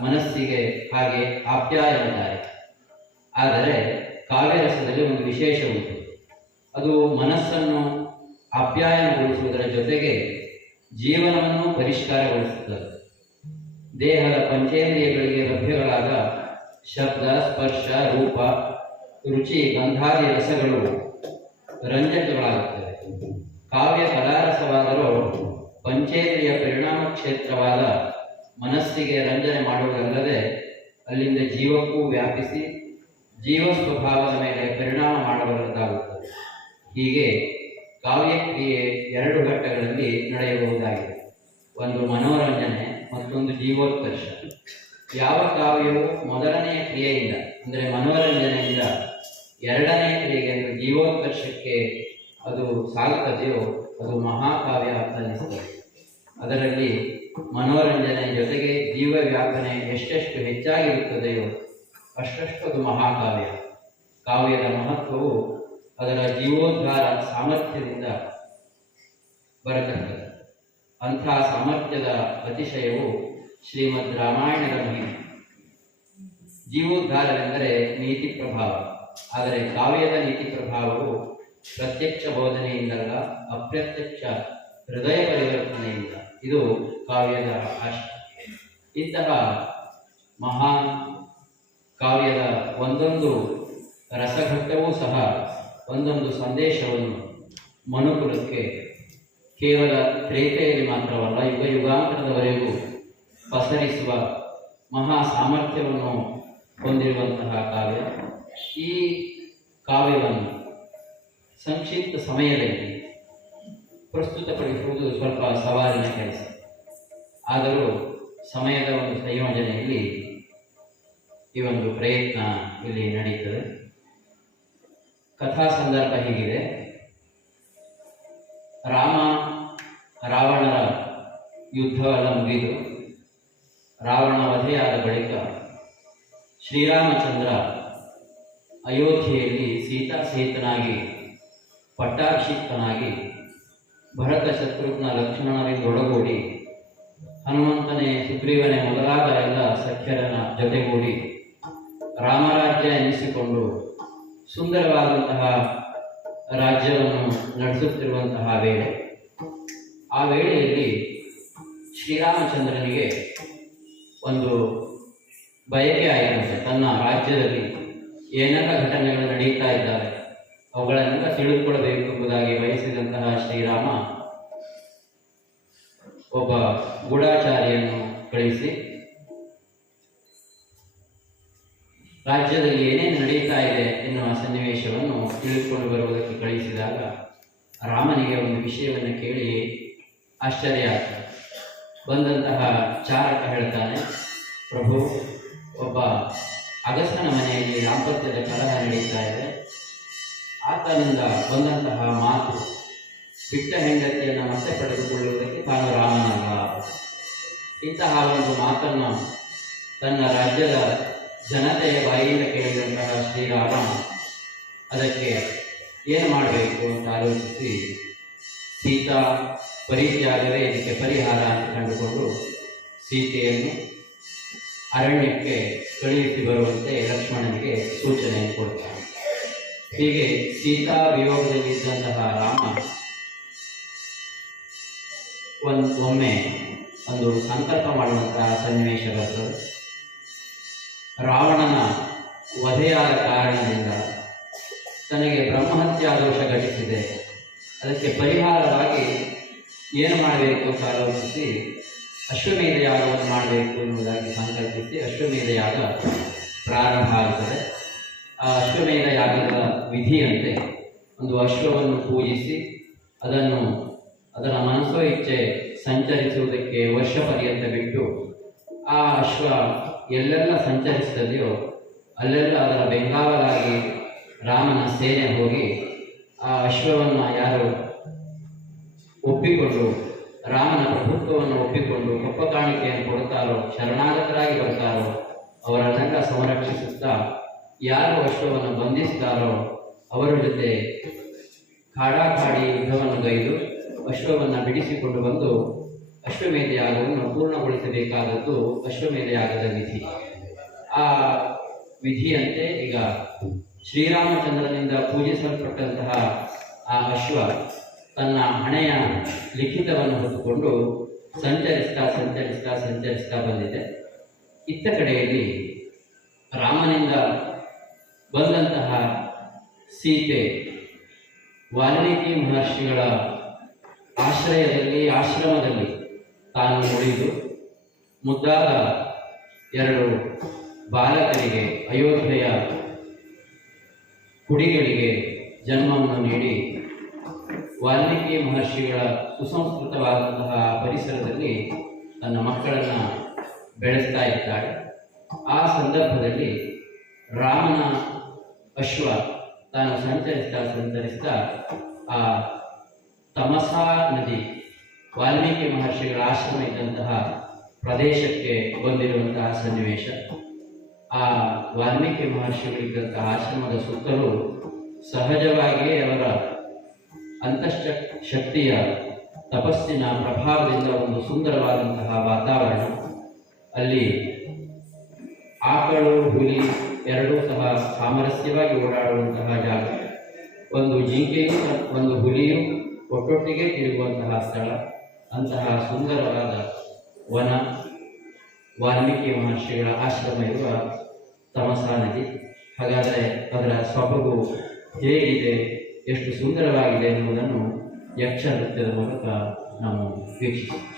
ಮನಸ್ಸಿಗೆ ಹಾಗೆ ಆಪ್ಯಾಯನತಾರೆ. ಆದರೆ ಕಾವ್ಯರಸದಲ್ಲಿ ಒಂದು ವಿಶೇಷ ಉಂಟು. ಅದು ಮನಸ್ಸನ್ನು ಆಪ್ಯಾಯನಗೊಳಿಸುವುದರ ಜೊತೆಗೆ ಜೀವನವನ್ನು ಪರಿಷ್ಕಾರಗೊಳಿಸುತ್ತದೆ. ದೇಹದ ಪಂಚೇಂದ್ರಿಯಗಳಿಗೆ ಲಭ್ಯಗಳಾದ ಶಬ್ದ, ಸ್ಪರ್ಶ, ರೂಪ, ರುಚಿ, ಗಂಧಾದಿ ರಸಗಳು ರಂಜಕಗಳಾಗುತ್ತವೆ. ಕಾವ್ಯ ಕಲಾರಸವಾದರೂ ಪಂಚೇಂದ್ರಿಯ ಪರಿಣಾಮ ಕ್ಷೇತ್ರವಾದ ಮನಸ್ಸಿಗೆ ರಂಜನೆ ಮಾಡುವುದಲ್ಲದೆ ಅಲ್ಲಿಂದ ಜೀವಕ್ಕೂ ವ್ಯಾಪಿಸಿ ಜೀವ ಸ್ವಭಾವದ ಮೇಲೆ ಪರಿಣಾಮ ಮಾಡಬಲ್ಲದಾಗುತ್ತದೆ. ಹೀಗೆ ಕಾವ್ಯಕ್ರಿಯೆ ಎರಡು ಘಟ್ಟಗಳಲ್ಲಿ ನಡೆಯಬಹುದಾಗಿದೆ. ಒಂದು ಮನೋರಂಜನೆ, ಮತ್ತೊಂದು ಜೀವೋತ್ಕರ್ಷ. ಯಾವ ಕಾವ್ಯವು ಮೊದಲನೆಯ ಕ್ರಿಯೆಯಿಂದ ಅಂದರೆ ಮನೋರಂಜನೆಯಿಂದ ಎರಡನೆಯ ಕ್ರಿಯೆಗೆ ಅಂದರೆ ಜೀವೋತ್ಕರ್ಷಕ್ಕೆ ಅದು ಸಾಗುತ್ತದೆಯೋ ಅದು ಮಹಾಕಾವ್ಯ ಅಂತ ಅನಿಸ್ತದೆ. ಅದರಲ್ಲಿ ಮನೋರಂಜನೆ ಜೊತೆಗೆ ಜೀವ ವ್ಯಾಪನೆ ಎಷ್ಟೆಷ್ಟು ಹೆಚ್ಚಾಗಿರುತ್ತದೆಯೋ ಅಷ್ಟಷ್ಟು ಅದು ಮಹಾಕಾವ್ಯ. ಕಾವ್ಯದ ಮಹತ್ವವು ಅದರ ಜೀವೋದ್ಧಾರ ಸಾಮರ್ಥ್ಯದಿಂದ ಬರತಕ್ಕದ್ದು. ಅಂಥ ಸಾಮರ್ಥ್ಯದ ಅತಿಶಯವು ಶ್ರೀಮದ್ ರಾಮಾಯಣದ ಮಹಿಮೆ. ಜೀವೋದ್ಧಾರವೆಂದರೆ ನೀತಿ ಪ್ರಭಾವ. ಆದರೆ ಕಾವ್ಯದ ನೀತಿ ಪ್ರಭಾವವು ಪ್ರತ್ಯಕ್ಷ ಬೋಧನೆಯಿಂದಲ್ಲ, ಅಪ್ರತ್ಯಕ್ಷ ಹೃದಯ ಪರಿವರ್ತನೆಯಿಂದ. ಇದು ಕಾವ್ಯದ ಆಶಯ. ಇಂತಹ ಮಹಾ ಕಾವ್ಯದ ಒಂದೊಂದು ರಸಘಟ್ಟವೂ ಸಹ ಒಂದೊಂದು ಸಂದೇಶವನ್ನು ಮನುಕುಲಕ್ಕೆ ಕೇವಲ ತ್ರೇತೆಯಲ್ಲಿ ಮಾತ್ರವಲ್ಲ, ಯುಗ ಯುಗಾಂತರದವರೆಗೂ ಪಸರಿಸುವ ಮಹಾ ಸಾಮರ್ಥ್ಯವನ್ನು ಹೊಂದಿರುವಂತಹ ಕಾವ್ಯ. ಈ ಕಾವ್ಯವನ್ನು ಸಂಕ್ಷಿಪ್ತ ಸಮಯದಲ್ಲಿ ಪ್ರಸ್ತುತಪಡಿಸುವುದು ಸ್ವಲ್ಪ ಸವಾಲಿನ ಕೆಲಸ. ಆದರೂ ಸಮಯದ ಒಂದು ಸಂಯೋಜನೆಯಲ್ಲಿ ಈ ಒಂದು ಪ್ರಯತ್ನ ಇಲ್ಲಿ ನಡೀತದೆ. ಕಥಾ ಸಂದರ್ಭ ಹೀಗಿದೆ. ರಾಮ ರಾವಣರ ಯುದ್ಧವೆಲ್ಲ ಮುಗಿದು ರಾವಣ ವಧೆಯಾದ ಬಳಿಕ ಶ್ರೀರಾಮಚಂದ್ರ ಅಯೋಧ್ಯೆಯಲ್ಲಿ ಸೀತಾಸಹಿತನಾಗಿ ಪಟ್ಟಾಭಿಷಿಕ್ತನಾಗಿ ಭರತ, ಶತ್ರುಘ್ನ, ಲಕ್ಷ್ಮಣರಿಂದೊಡಗೂಡಿ ಹನುಮಂತನೇ, ಸುಗ್ರೀವನೇ ಮೊದಲಾದ ಎಲ್ಲ ಸಖ್ಯರನ ಜೊತೆಗೂಡಿ ರಾಮರಾಜ್ಯ ಎನಿಸಿಕೊಂಡು ಸುಂದರವಾದಂತಹ ರಾಜ್ಯವನ್ನು ನಡೆಸುತ್ತಿರುವಂತಹ ವೇಳೆ, ಆ ವೇಳೆಯಲ್ಲಿ ಶ್ರೀರಾಮಚಂದ್ರನಿಗೆ ಒಂದು ಬಯಕೆ ಆಯಿತಂತೆ. ತನ್ನ ರಾಜ್ಯದಲ್ಲಿ ಏನೆಲ್ಲ ಘಟನೆಗಳು ನಡೀತಾ ಇದ್ದಾವೆ ಅವುಗಳನ್ನೆಲ್ಲ ತಿಳಿದುಕೊಳ್ಳಬೇಕು ಎಂಬುದಾಗಿ ಬಯಸಿದಂತಹ ಶ್ರೀರಾಮ ಒಬ್ಬ ಗೂಢಾಚಾರಿಯನ್ನು ಕಳಿಸಿ ರಾಜ್ಯದಲ್ಲಿ ಏನೇನು ನಡೀತಾ ಇದೆ ಎನ್ನುವ ಸನ್ನಿವೇಶವನ್ನು ತಿಳಿದುಕೊಂಡು ಬರುವುದಕ್ಕೆ ಕಳಿಸಿದ. ಬಂದಿದ್ದಾಗ ರಾಮನಿಗೆ ಒಂದು ವಿಷಯವನ್ನು ಕೇಳಿ ಆಶ್ಚರ್ಯ ಆಗ್ತದೆ. ಬಂದಂತಹ ಚಾರಕ ಹೇಳ್ತಾನೆ, ಪ್ರಭು, ಒಬ್ಬ ಅಗಸನ ಮನೆಯಲ್ಲಿ ದಾಂಪತ್ಯದ ಕಲಹ ನಡೀತಾ ಇದೆ. ಆತನಿಂದ ಬಂದಂತಹ ಮಾತು, ಬಿಟ್ಟ ಹೆಂಡತಿಯನ್ನು ಮತ್ತೆ ಪಡೆದುಕೊಳ್ಳುವುದಕ್ಕೆ ತಾನು ರಾಮನಲ್ಲ. ಇಂತಹ ಒಂದು ಮಾತನ್ನು ತನ್ನ ರಾಜ್ಯದ ಜನತೆಯ ಬಾಯಿಯಿಂದ ಕೇಳಿದಂತಹ ಶ್ರೀರಾಮ ಅದಕ್ಕೆ ಏನು ಮಾಡಬೇಕು ಅಂತ ಆಲೋಚಿಸಿ ಸೀತಾ ಪರಿತ್ಯಾಗವೇ ಇದಕ್ಕೆ ಪರಿಹಾರ ಅಂತ ಕಂಡುಕೊಂಡು ಸೀತೆಯನ್ನು ಅರಣ್ಯಕ್ಕೆ ಕಳುಹಿಸಿ ಬರುವಂತೆ ಲಕ್ಷ್ಮಣನಿಗೆ ಸೂಚನೆಯನ್ನು ಕೊಡ್ತಾನೆ. ಹೀಗೆ ಸೀತಾ ವಿಯೋಗದಲ್ಲಿ ಇದ್ದಂತಹ ರಾಮ ಒಮ್ಮೆ ಒಂದು ಸಂಕಲ್ಪ ಮಾಡುವಂತಹ ಸನ್ನಿವೇಶ ಬರ್ತದೆ. ರಾವಣನ ವಧೆಯಾದ ಕಾರಣದಿಂದ ತನಗೆ ಬ್ರಹ್ಮಹತ್ಯಾ ದೋಷ ಘಟಿಸಿದೆ. ಅದಕ್ಕೆ ಪರಿಹಾರವಾಗಿ ಏನು ಮಾಡಬೇಕು ಅಂತ ಆಲೋಚಿಸಿ ಅಶ್ವಮೇಧ ಯಾಗವನ್ನು ಮಾಡಬೇಕು ಎನ್ನುವುದಾಗಿ ಸಂಕಲ್ಪಿಸಿ ಅಶ್ವಮೇಧ ಯಾಗ ಪ್ರಾರಂಭ ಆಗುತ್ತದೆ. ಆ ಅಶ್ವಮೇಧ ಯಾಗದ ವಿಧಿಯಂತೆ ಒಂದು ಅಶ್ವವನ್ನು ಪೂಜಿಸಿ ಅದರ ಮನಸ್ಸೋ ಇಚ್ಛೆ ಸಂಚರಿಸುವುದಕ್ಕೆ ವರ್ಷ ಪರ್ಯಂತ ಬಿಟ್ಟು ಆ ಅಶ್ವ ಎಲ್ಲೆಲ್ಲ ಸಂಚರಿಸ್ತದೆಯೋ ಅಲ್ಲೆಲ್ಲ ಅದರ ಬೆಂಗಾವಲಾಗಿ ರಾಮನ ಸೇನೆ ಹೋಗಿ ಆ ಅಶ್ವವನ್ನು ಯಾರು ಒಪ್ಪಿಕೊಂಡು ರಾಮನ ಪ್ರಭುತ್ವವನ್ನು ಒಪ್ಪಿಕೊಂಡು ಕಪ್ಪ ಕಾಣಿಕೆಯನ್ನು ಕೊಡ್ತಾರೋ, ಶರಣಾಗತರಾಗಿ ಬರ್ತಾರೋ ಅವರನ್ನೆಲ್ಲ ಸಂರಕ್ಷಿಸುತ್ತಾ ಯಾರು ಅಶ್ವವನ್ನು ಬಂಧಿಸ್ತಾರೋ ಅವರ ಜೊತೆ ಕಾಡಾಕಾಡಿ ಯುದ್ಧವನ್ನು ಗೈದು ಅಶ್ವವನ್ನು ಬಿಡಿಸಿಕೊಂಡು ಬಂದು ಅಶ್ವಮೇಧ ಯಾಗವನ್ನು ಪೂರ್ಣಗೊಳಿಸಬೇಕಾದದ್ದು ಅಶ್ವಮೇಧ ಯಾಗದ ವಿಧಿ. ಆ ವಿಧಿಯಂತೆ ಈಗ ಶ್ರೀರಾಮಚಂದ್ರನಿಂದ ಪೂಜಿಸಲ್ಪಟ್ಟಂತಹ ಆ ಅಶ್ವ ತನ್ನ ಹಣೆಯ ಲಿಖಿತವನ್ನು ಹೊತ್ತುಕೊಂಡು ಸಂಚರಿಸ್ತಾ ಬಂದಿದೆ. ಇತ್ತ ಕಡೆಯಲ್ಲಿ ರಾಮನಿಂದ ಬಂದಂತಹ ಸೀತೆ ವಾಲ್ಮೀಕಿ ಮಹರ್ಷಿಗಳ ಆಶ್ರಮದಲ್ಲಿ ತಾನು ಉಳಿದು ಮುದ್ದಾದ 2 ಬಾಲಕರಿಗೆ ಅಯೋಧ್ಯೆಯ ಕುಡಿಗಳಿಗೆ ಜನ್ಮವನ್ನು ನೀಡಿ ವಾಲ್ಮೀಕಿ ಮಹರ್ಷಿಗಳ ಸುಸಂಸ್ಕೃತವಾದಂತಹ ಪರಿಸರದಲ್ಲಿ ತನ್ನ ಮಕ್ಕಳನ್ನು ಬೆಳೆಸ್ತಾ ಇದ್ದಾಳೆ. ಆ ಸಂದರ್ಭದಲ್ಲಿ ರಾಮನ ಅಶ್ವ ತಾನು ಸಂಚರಿಸ್ತಾ ಆ ತಮಸಾ ನದಿ ವಾಲ್ಮೀಕಿ ಮಹರ್ಷಿಗಳ ಆಶ್ರಮ ಇದ್ದಂತಹ ಪ್ರದೇಶಕ್ಕೆ ಬಂದಿರುವಂತಹ ಸನ್ನಿವೇಶ. ಆ ವಾಲ್ಮೀಕಿ ಮಹರ್ಷಿಗಳಿದ್ದಂತಹ ಆಶ್ರಮದ ಸುತ್ತಲೂ ಸಹಜವಾಗಿಯೇ ಅವರ ಅಂತಃಶಕ್ತಿಯ ತಪಸ್ಸಿನ ಪ್ರಭಾವದಿಂದ ಒಂದು ಸುಂದರವಾದಂತಹ ವಾತಾವರಣ. ಅಲ್ಲಿ ಆಕಳು ಹುಲಿ ಎರಡೂ ಸಹ ಸಾಮರಸ್ಯವಾಗಿ ಓಡಾಡುವಂತಹ ಜಾಗ. ಒಂದು ಜಿಂಕೆಯು ಒಂದು ಹುಲಿಯು ಒಟ್ಟೊಟ್ಟಿಗೆ ತಿರುಗುವಂತಹ ಸ್ಥಳ. ಅಂತಹ ಸುಂದರವಾದ ವನ, ವಾಲ್ಮೀಕಿ ಮಹರ್ಷಿಗಳ ಆಶ್ರಮ ಇರುವ ತಮಸಾ ನದಿ. ಹಾಗಾದರೆ ಅದರ ಸೊಬಗು ಹೇಗಿದೆ, ಎಷ್ಟು ಸುಂದರವಾಗಿದೆ ಎನ್ನುವುದನ್ನು ಯಕ್ಷ ನೃತ್ಯದ ಮೂಲಕ ನಾವು ವೀಕ್ಷಿಸುತ್ತೇವೆ.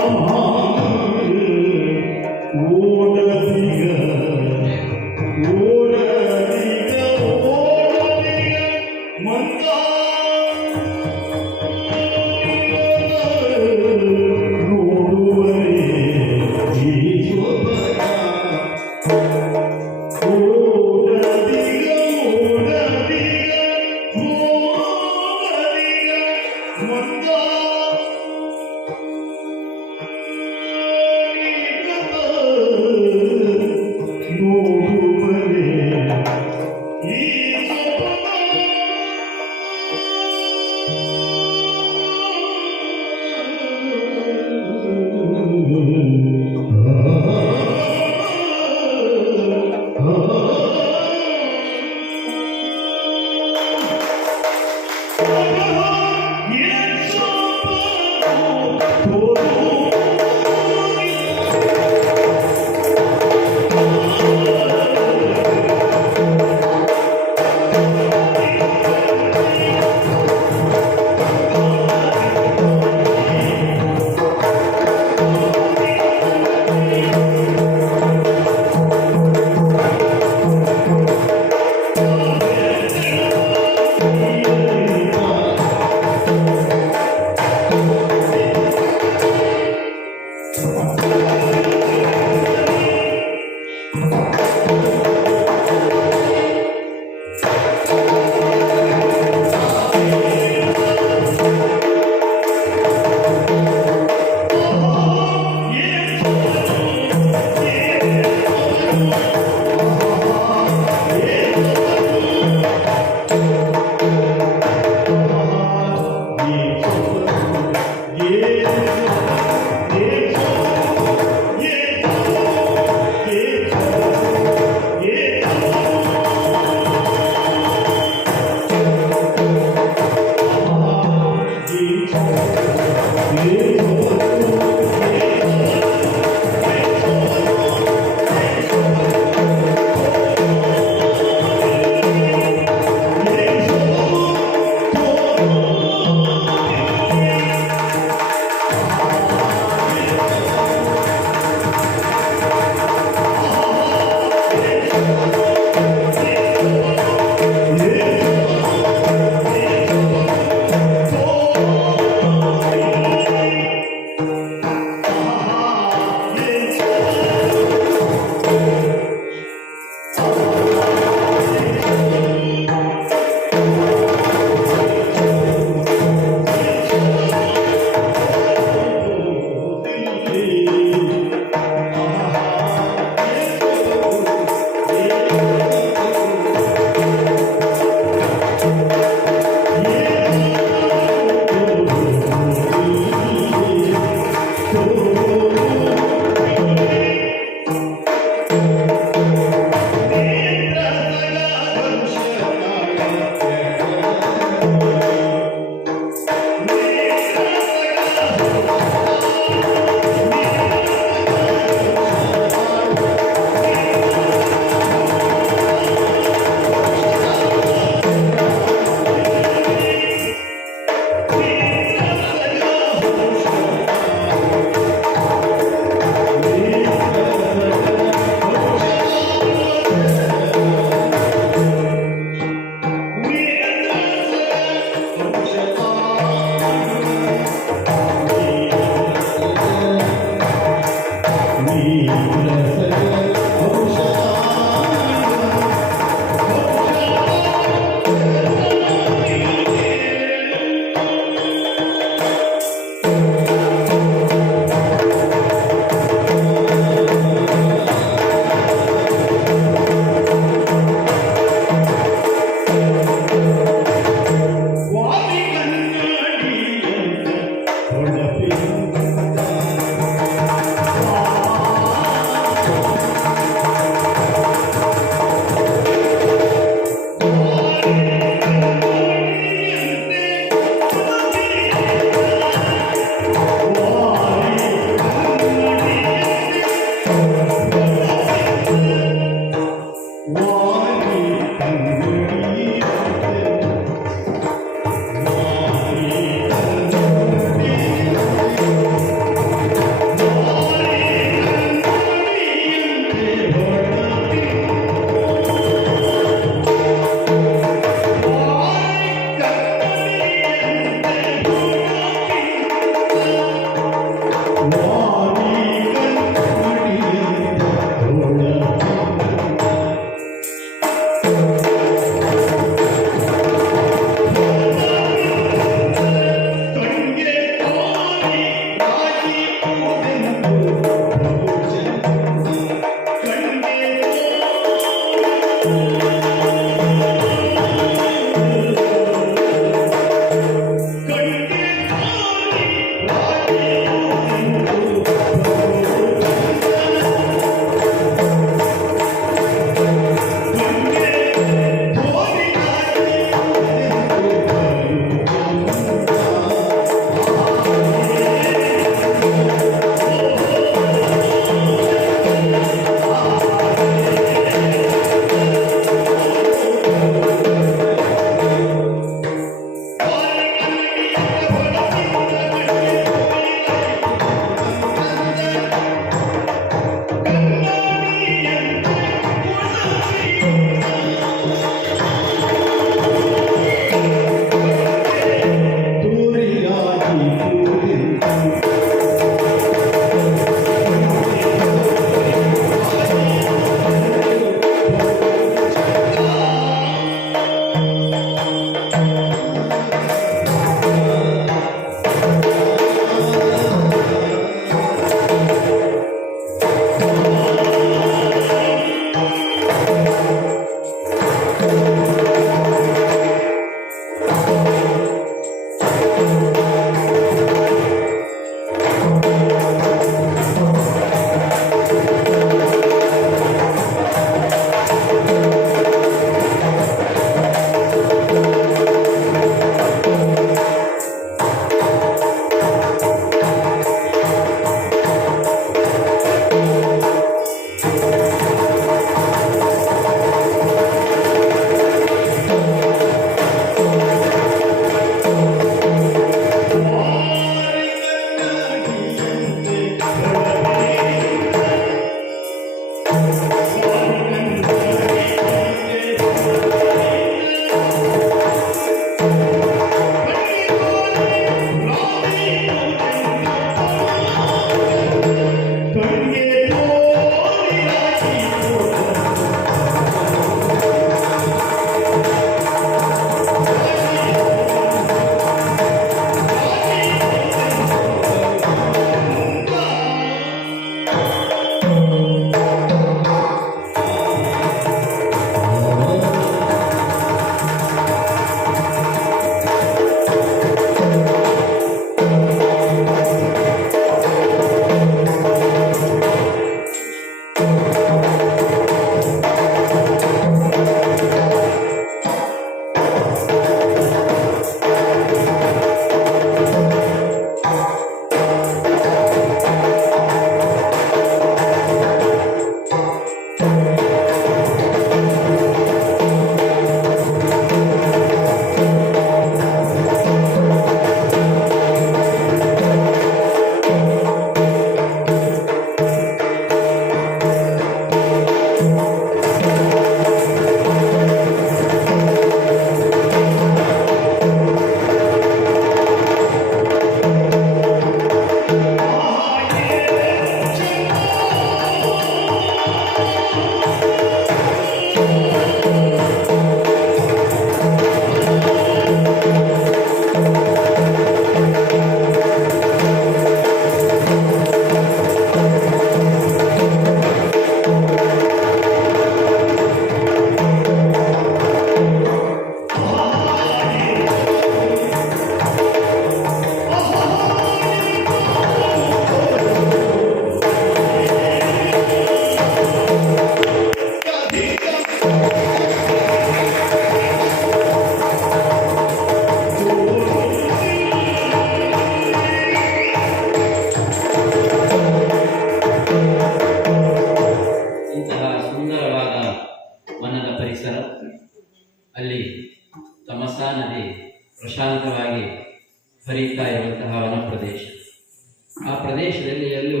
ಆ ಪ್ರದೇಶದಲ್ಲಿ ಎಲ್ಲೂ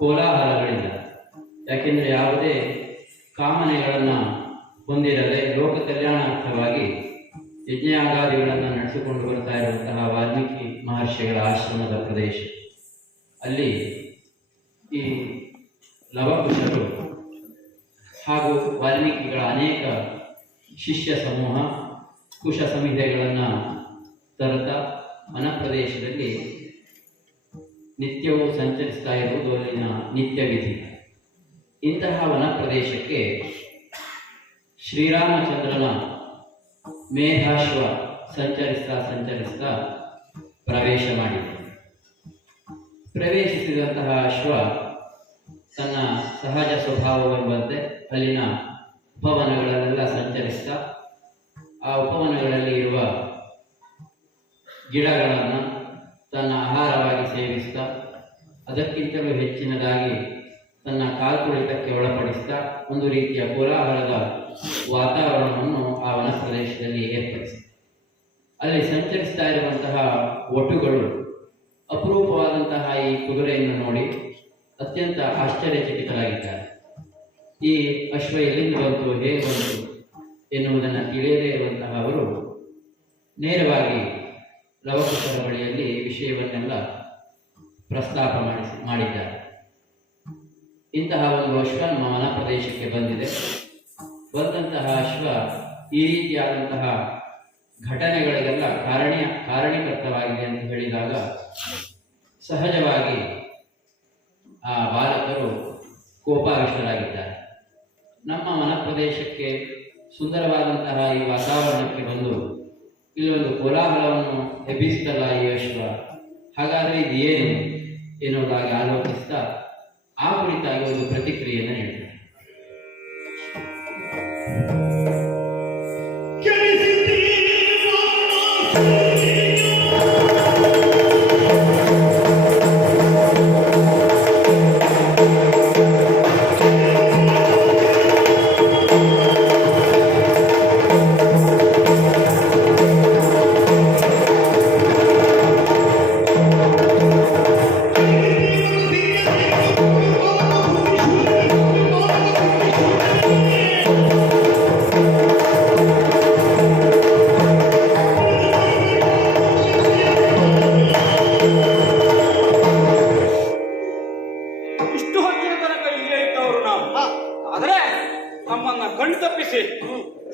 ಕೋಲಾಹಲಗಳಿಲ್ಲ. ಯಾಕೆಂದರೆ ಯಾವುದೇ ಕಾಮನೆಗಳನ್ನು ಹೊಂದಿರದೆ ಲೋಕ ಕಲ್ಯಾಣಾರ್ಥವಾಗಿ ಯಜ್ಞಯಾಗಾದಿಗಳನ್ನು ನಡೆಸಿಕೊಂಡು ಬರ್ತಾ ಇರುವಂತಹ ವಾಲ್ಮೀಕಿ ಮಹರ್ಷಿಗಳ ಆಶ್ರಮದ ಪ್ರದೇಶ. ಅಲ್ಲಿ ಈ ಲವಕುಶರು ಹಾಗೂ ವಾಲ್ಮೀಕಿಗಳ ಅನೇಕ ಶಿಷ್ಯ ಸಮೂಹ ಕುಶ ಸಂಹಿತೆಗಳನ್ನು ತರುತ್ತಾ ವನಪ್ರದೇಶದಲ್ಲಿ ನಿತ್ಯವೂ ಸಂಚರಿಸ್ತಾ ಇರುವುದು ಅಲ್ಲಿನ ನಿತ್ಯ ವಿಧಿ. ಇಂತಹ ವನಪ್ರದೇಶಕ್ಕೆ ಶ್ರೀರಾಮಚಂದ್ರನ ಮೇಧಾಶ್ವ ಸಂಚರಿಸ್ತಾ ಪ್ರವೇಶ ಮಾಡಿದೆ. ಪ್ರವೇಶಿಸಿದಂತಹ ಅಶ್ವ ತನ್ನ ಸಹಜ ಸ್ವಭಾವವೆಂಬಂತೆ ಅಲ್ಲಿನ ಉಪವನಗಳಲ್ಲೆಲ್ಲ ಸಂಚರಿಸ್ತಾ ಆ ಉಪವನಗಳಲ್ಲಿ ಇರುವ ಗಿಡಗಳನ್ನು ತನ್ನ ಆಹಾರವಾಗಿ ಸೇವಿಸ್ತಾ ಅದಕ್ಕಿಂತಲೂ ಹೆಚ್ಚಿನದಾಗಿ ತನ್ನ ಕಾಲ್ತುಳಿತಕ್ಕೆ ಒಳಪಡಿಸ್ತಾ ಒಂದು ರೀತಿಯ ಕೋಲಾಹಲದ ವಾತಾವರಣವನ್ನು ಆ ವನ ಪ್ರದೇಶದಲ್ಲಿ ಏರ್ಪಡಿಸಿದೆ. ಅಲ್ಲಿ ಸಂಚರಿಸ್ತಾ ಇರುವಂತಹ ಒಟುಗಳು ಅಪರೂಪವಾದಂತಹ ಈ ಕುದುರೆಯನ್ನು ನೋಡಿ ಅತ್ಯಂತ ಆಶ್ಚರ್ಯಚಕಿತರಾಗಿದ್ದಾರೆ. ಈ ಅಶ್ವ ಎಲ್ಲಿಂದ ಬಂತು, ಹೇಗೆ ಬಂತು ಎನ್ನುವುದನ್ನು ತಿಳಿಯದೇ ಇರುವಂತಹ ಅವರು ನೇರವಾಗಿ ಲವಕುಶರ ಬಳಿಯಲ್ಲಿ ವಿಷಯವನ್ನೆಲ್ಲ ಪ್ರಸ್ತಾಪ ಮಾಡಿದ್ದಾರೆ. ಇಂತಹ ಒಂದು ಅಶ್ವ ನಮ್ಮ ವನ ಪ್ರದೇಶಕ್ಕೆ ಬಂದಿದೆ. ಬಂದಂತಹ ಅಶ್ವ ಈ ರೀತಿಯಾದಂತಹ ಘಟನೆಗಳಿಗೆಲ್ಲ ಕಾರಣೀಕರ್ತವಾಗಿದೆ ಅಂತ ಹೇಳಿದಾಗ ಸಹಜವಾಗಿ ಆ ಬಾಲಕರು ಕೋಪಾವಿಷ್ಟರಾಗಿದ್ದಾರೆ. ನಮ್ಮ ವನ ಪ್ರದೇಶಕ್ಕೆ ಸುಂದರವಾದಂತಹ ಈ ವಾತಾವರಣಕ್ಕೆ ಬಂದು ಇಲ್ಲೊಂದು ಕೋಲಾಹಲವನ್ನು ಎಬ್ಬಿಸ್ತಲ್ಲ ಈ ಅಶ್ವ, ಹಾಗಾದರೆ ಇದು ಏನು ಎನ್ನುವುದಾಗಿ ಆಲೋಚಿಸ್ತಾ ಆ ಕುರಿತಾಗಿ ಒಂದು ಪ್ರತಿಕ್ರಿಯೆಯನ್ನು ನೀಡ್ತಾರೆ.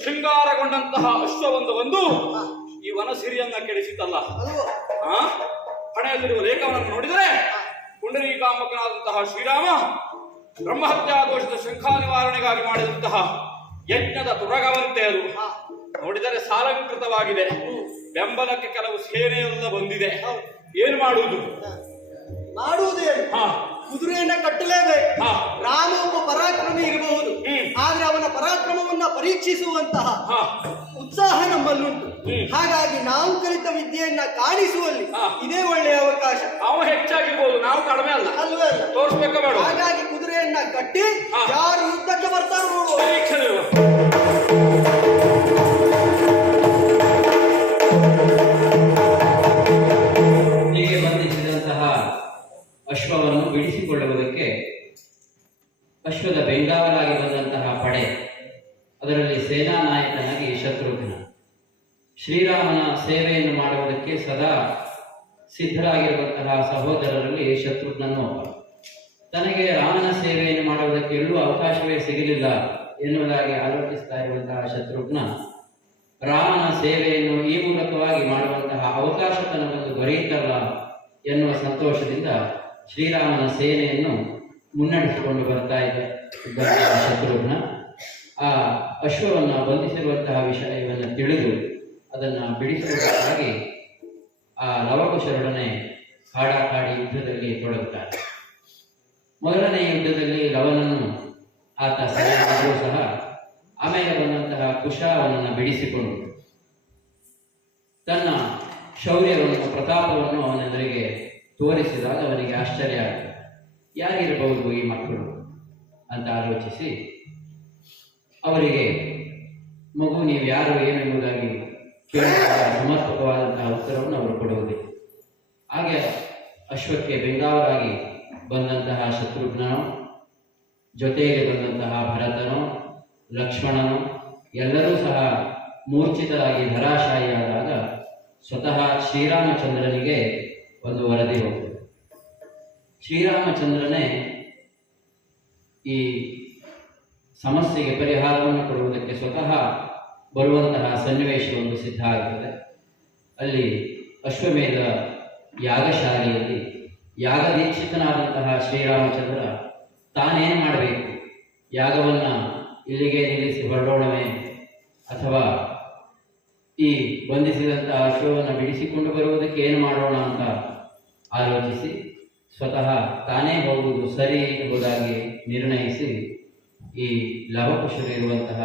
ಶೃಂಗಾರಗೊಂಡಂತಹ ಅಶ್ವವೊಂದು ಒಂದು ಈ ವನಸಿರಿಯನ್ನ ಕೆಡಿಸಿತಲ್ಲ. ಹಣೆಯಲ್ಲಿರುವ ಲೇಖವನ್ನು ನೋಡಿದರೆ ಪುಂಡರೀಕಾಂಬಕನಾದಂತಹ ಶ್ರೀರಾಮ ಬ್ರಹ್ಮಹತ್ಯಾ ದೋಷದ ಶಂಖಾ ನಿವಾರಣೆಗಾಗಿ ಮಾಡಿದಂತಹ ಯಜ್ಞದ ತುರಗವಂತೆ ಅದು ನೋಡಿದರೆ ಸಾಲಂಕೃತವಾಗಿದೆ. ಬೆಂಬಲಕ್ಕೆ ಕೆಲವು ಸೇನೆಯೆಲ್ಲ ಬಂದಿದೆ. ಏನು ಮಾಡುವುದು? ಕುದುರೆಯನ್ನ ಕಟ್ಟಲೇಬೇಕು. ರಾಮ ಒಬ್ಬ ಪರಾಕ್ರಮಿ ಇರಬಹುದು, ಆದ್ರೆ ಅವನ ಪರಾಕ್ರಮವನ್ನ ಪರೀಕ್ಷಿಸುವಂತಹ ಉತ್ಸಾಹ ನಮ್ಮಲ್ಲುಂಟು. ಹಾಗಾಗಿ ನಾವು ಕಲಿತ ವಿದ್ಯೆಯನ್ನ ಕಾಣಿಸುವಲ್ಲಿ ಇದೇ ಒಳ್ಳೆಯ ಅವಕಾಶ. ಅವ ಹೆಚ್ಚಾಗಿರ್ಬೋದು, ನಾವು ಕಡಿಮೆ ಅಲ್ಲ ಅಲ್ವೇ? ತೋರಿಸ್ಬೇಕ ಬೇಡ? ಹಾಗಾಗಿ ಕುದುರೆಯನ್ನ ಕಟ್ಟಿ ಯಾರು ಯುದ್ಧಕ್ಕೆ ಬರ್ತಾರೋ ನೋಡುವ. ಹೀಗೆ ಬಂಧಿಸಿದಂತಹ ಅಶ್ವವನ್ನು ಬಿಡಿಸಿಕೊಳ್ಳುವುದಕ್ಕೆ ಅಶ್ವದ ಬೆಂಗಾವಲಾಗಿ ಬಂದಂತಹ ಪಡೆ, ಅದರಲ್ಲಿ ಸೇನಾ ನಾಯಕನಾಗಿ ಶತ್ರುಘ್ನ, ಶ್ರೀರಾಮನ ಸೇವೆಯನ್ನು ಮಾಡುವುದಕ್ಕೆ ಸದಾ ಸಿದ್ಧರಾಗಿರುವಂತಹ ಸಹೋದರರಲ್ಲಿ ಶತ್ರುಘ್ನನು ಒಬ್ಬ. ತನಗೆ ರಾಮನ ಸೇವೆಯನ್ನು ಮಾಡುವುದಕ್ಕೆ ಎಲ್ಲೂ ಅವಕಾಶವೇ ಸಿಗಲಿಲ್ಲ ಎನ್ನುವುದಾಗಿ ಆಲೋಚಿಸ್ತಾ ಇರುವಂತಹ ಶತ್ರುಘ್ನ ರಾಮನ ಸೇವೆಯನ್ನು ಈ ಮೂಲಕವಾಗಿ ಮಾಡುವಂತಹ ಅವಕಾಶ ತನಗೊಂದು ದೊರೆಯಿತಲ್ಲ ಎನ್ನುವ ಸಂತೋಷದಿಂದ ಶ್ರೀರಾಮನ ಸೇನೆಯನ್ನು ಮುನ್ನಡೆಸಿಕೊಂಡು ಬರ್ತಾ ಇದ್ದ ಶತ್ರುಘ್ನ ಆ ಅಶ್ವವನ್ನು ಬಂಧಿಸಿರುವಂತಹ ವಿಷಯವನ್ನು ತಿಳಿದು ಅದನ್ನು ಬಿಡಿಸುವುದಕ್ಕಾಗಿ ಆ ಲವಕುಶರೊಡನೆ ಕಾಡಾಕಾಡಿ ಯುದ್ಧದಲ್ಲಿ ತೊಡಗುತ್ತಾರೆ. ಮೊದಲನೇ ಯುದ್ಧದಲ್ಲಿ ಲವನನ್ನು ಆತ ಸರಿಯಾದರೂ ಸಹ ಆಮೇಲೆ ಬಂದಂತಹ ಕುಶ ಅವನನ್ನು ಬಿಡಿಸಿಕೊಂಡು ತನ್ನ ಶೌರ್ಯವನ್ನು ಪ್ರತಾಪವನ್ನು ಅವನೆದುರಿಗೆ ತೋರಿಸಿದಾಗ ಅವನಿಗೆ ಆಶ್ಚರ್ಯ ಆಯಿತು. ಯಾರಿರಬಹುದು ಈ ಮಕ್ಕಳು ಅಂತ ಆಲೋಚಿಸಿ ಅವರಿಗೆ ಮಗು ನೀವು ಯಾರು ಏನೆಂಬುದಾಗಿ ಕೇಳಿದಾಗ ಸಮರ್ಪಕವಾದಂತಹ ಉತ್ತರವನ್ನು ಅವರು ಕೊಡುವುದಿಲ್ಲ. ಹಾಗೆ ಅಶ್ವಕ್ಕೆ ಬೆಂಗಾವರಾಗಿ ಬಂದಂತಹ ಶತ್ರುಘ್ನನು, ಜೊತೆಗೆ ಬಂದಂತಹ ಭರತನು, ಲಕ್ಷ್ಮಣನು ಎಲ್ಲರೂ ಸಹ ಮೂರ್ಛಿತರಾಗಿ ಧರಾಶಾಯಿಯಾದಾಗ ಸ್ವತಃ ಶ್ರೀರಾಮಚಂದ್ರನಿಗೆ ಒಂದು ವರದಿ ಹೋಗ್ತದೆ. ಶ್ರೀರಾಮಚಂದ್ರನೇ ಈ ಸಮಸ್ಯೆಗೆ ಪರಿಹಾರವನ್ನು ಕೊಡುವುದಕ್ಕೆ ಸ್ವತಃ ಬರುವಂತಹ ಸನ್ನಿವೇಶವೊಂದು ಸಿದ್ಧ ಆಗುತ್ತದೆ. ಅಲ್ಲಿ ಅಶ್ವಮೇಧ ಯಾಗಶಾಲೆಯಲ್ಲಿ ಯಾಗದೀಕ್ಷಿತನಾದಂತಹ ಶ್ರೀರಾಮಚಂದ್ರ ತಾನೇನು ಮಾಡಬೇಕು, ಯಾಗವನ್ನು ಇಲ್ಲಿಗೆ ನಿಲ್ಲಿಸಿ ಹೊರಡೋಣವೇ ಅಥವಾ ಈ ಬಂಧಿಸಿದಂತಹ ಅಶ್ವವನ್ನು ಬಿಡಿಸಿಕೊಂಡು ಬರುವುದಕ್ಕೆ ಏನು ಮಾಡೋಣ ಅಂತ ಆಲೋಚಿಸಿ ಸ್ವತಃ ತಾನೇ ಹೋಗುವುದು ಸರಿ ಎಂಬುದಾಗಿ ನಿರ್ಣಯಿಸಿ ಈ ಲವಕುಶರು ಇರುವಂತಹ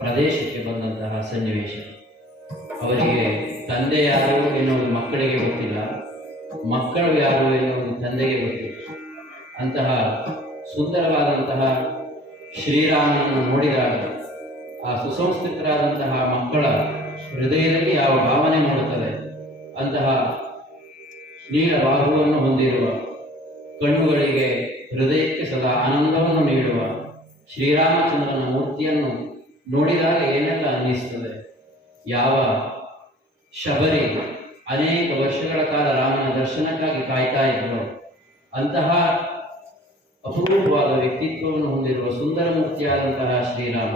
ಪ್ರದೇಶಕ್ಕೆ ಬಂದಂತಹ ಸನ್ನಿವೇಶ. ಅವರಿಗೆ ತಂದೆ ಯಾರು ಎನ್ನುವುದು ಮಕ್ಕಳಿಗೆ ಗೊತ್ತಿಲ್ಲ, ಮಕ್ಕಳು ಯಾರು ಎನ್ನುವುದು ತಂದೆಗೆ ಗೊತ್ತಿಲ್ಲ. ಅಂತಹ ಸುಂದರವಾದಂತಹ ಶ್ರೀರಾಮನನ್ನು ನೋಡಿದಾಗ ಆ ಸುಸಂಸ್ಕೃತರಾದಂತಹ ಮಕ್ಕಳ ಹೃದಯದಲ್ಲಿ ಯಾವ ಭಾವನೆ ಮೂಡುತ್ತದೆ, ಅಂತಹ ನೀಲ ಬಾಹುವನ್ನು ಹೊಂದಿರುವ, ಕಣ್ಣುಗಳಿಗೆ ಹೃದಯಕ್ಕೆ ಸದಾ ಆನಂದವನ್ನು ನೀಡುವ ಶ್ರೀರಾಮಚಂದ್ರನ ಮೂರ್ತಿಯನ್ನು ನೋಡಿದಾಗ ಏನೆಲ್ಲ ಅನ್ನಿಸ್ತದೆ. ಯಾವ ಶಬರಿ ಅನೇಕ ವರ್ಷಗಳ ಕಾಲ ರಾಮನ ದರ್ಶನಕ್ಕಾಗಿ ಕಾಯ್ತಾ ಇದ್ದರು, ಅಂತಹ ಅಪೂರ್ವವಾದ ವ್ಯಕ್ತಿತ್ವವನ್ನು ಹೊಂದಿರುವ ಸುಂದರ ಮೂರ್ತಿಯಾದಂತಹ ಶ್ರೀರಾಮ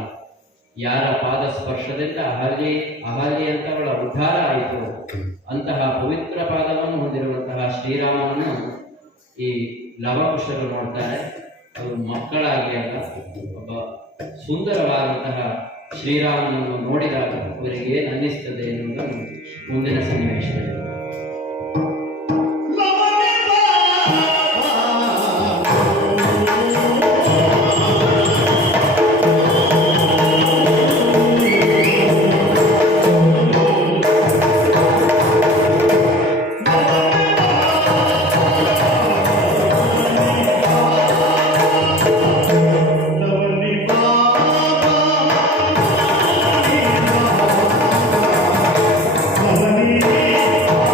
ಯಾರ ಪಾದ ಸ್ಪರ್ಶದಿಂದ ಅಹಲ್ಯ ಅಂತವಳ ಉದ್ಧಾರ ಆಯಿತು, ಅಂತಹ ಪವಿತ್ರ ಪಾದವನ್ನು ಹೊಂದಿರುವಂತಹ ಶ್ರೀರಾಮನನ್ನು ಈ ಲವಕುಶರು ನೋಡ್ತಾರೆ. ಅದು ಮಕ್ಕಳಾಗಿ ಅಲ್ಲ, ಒಬ್ಬ ಸುಂದರವಾದಂತಹ ಶ್ರೀರಾಮನನ್ನು ನೋಡಿದಾಗ ಅವರಿಗೆ ಏನು ಅನ್ನಿಸ್ತದೆ ಎನ್ನುವುದನ್ನು ಮುಂದಿನ ಸನ್ನಿವೇಶದಲ್ಲಿ Thank you.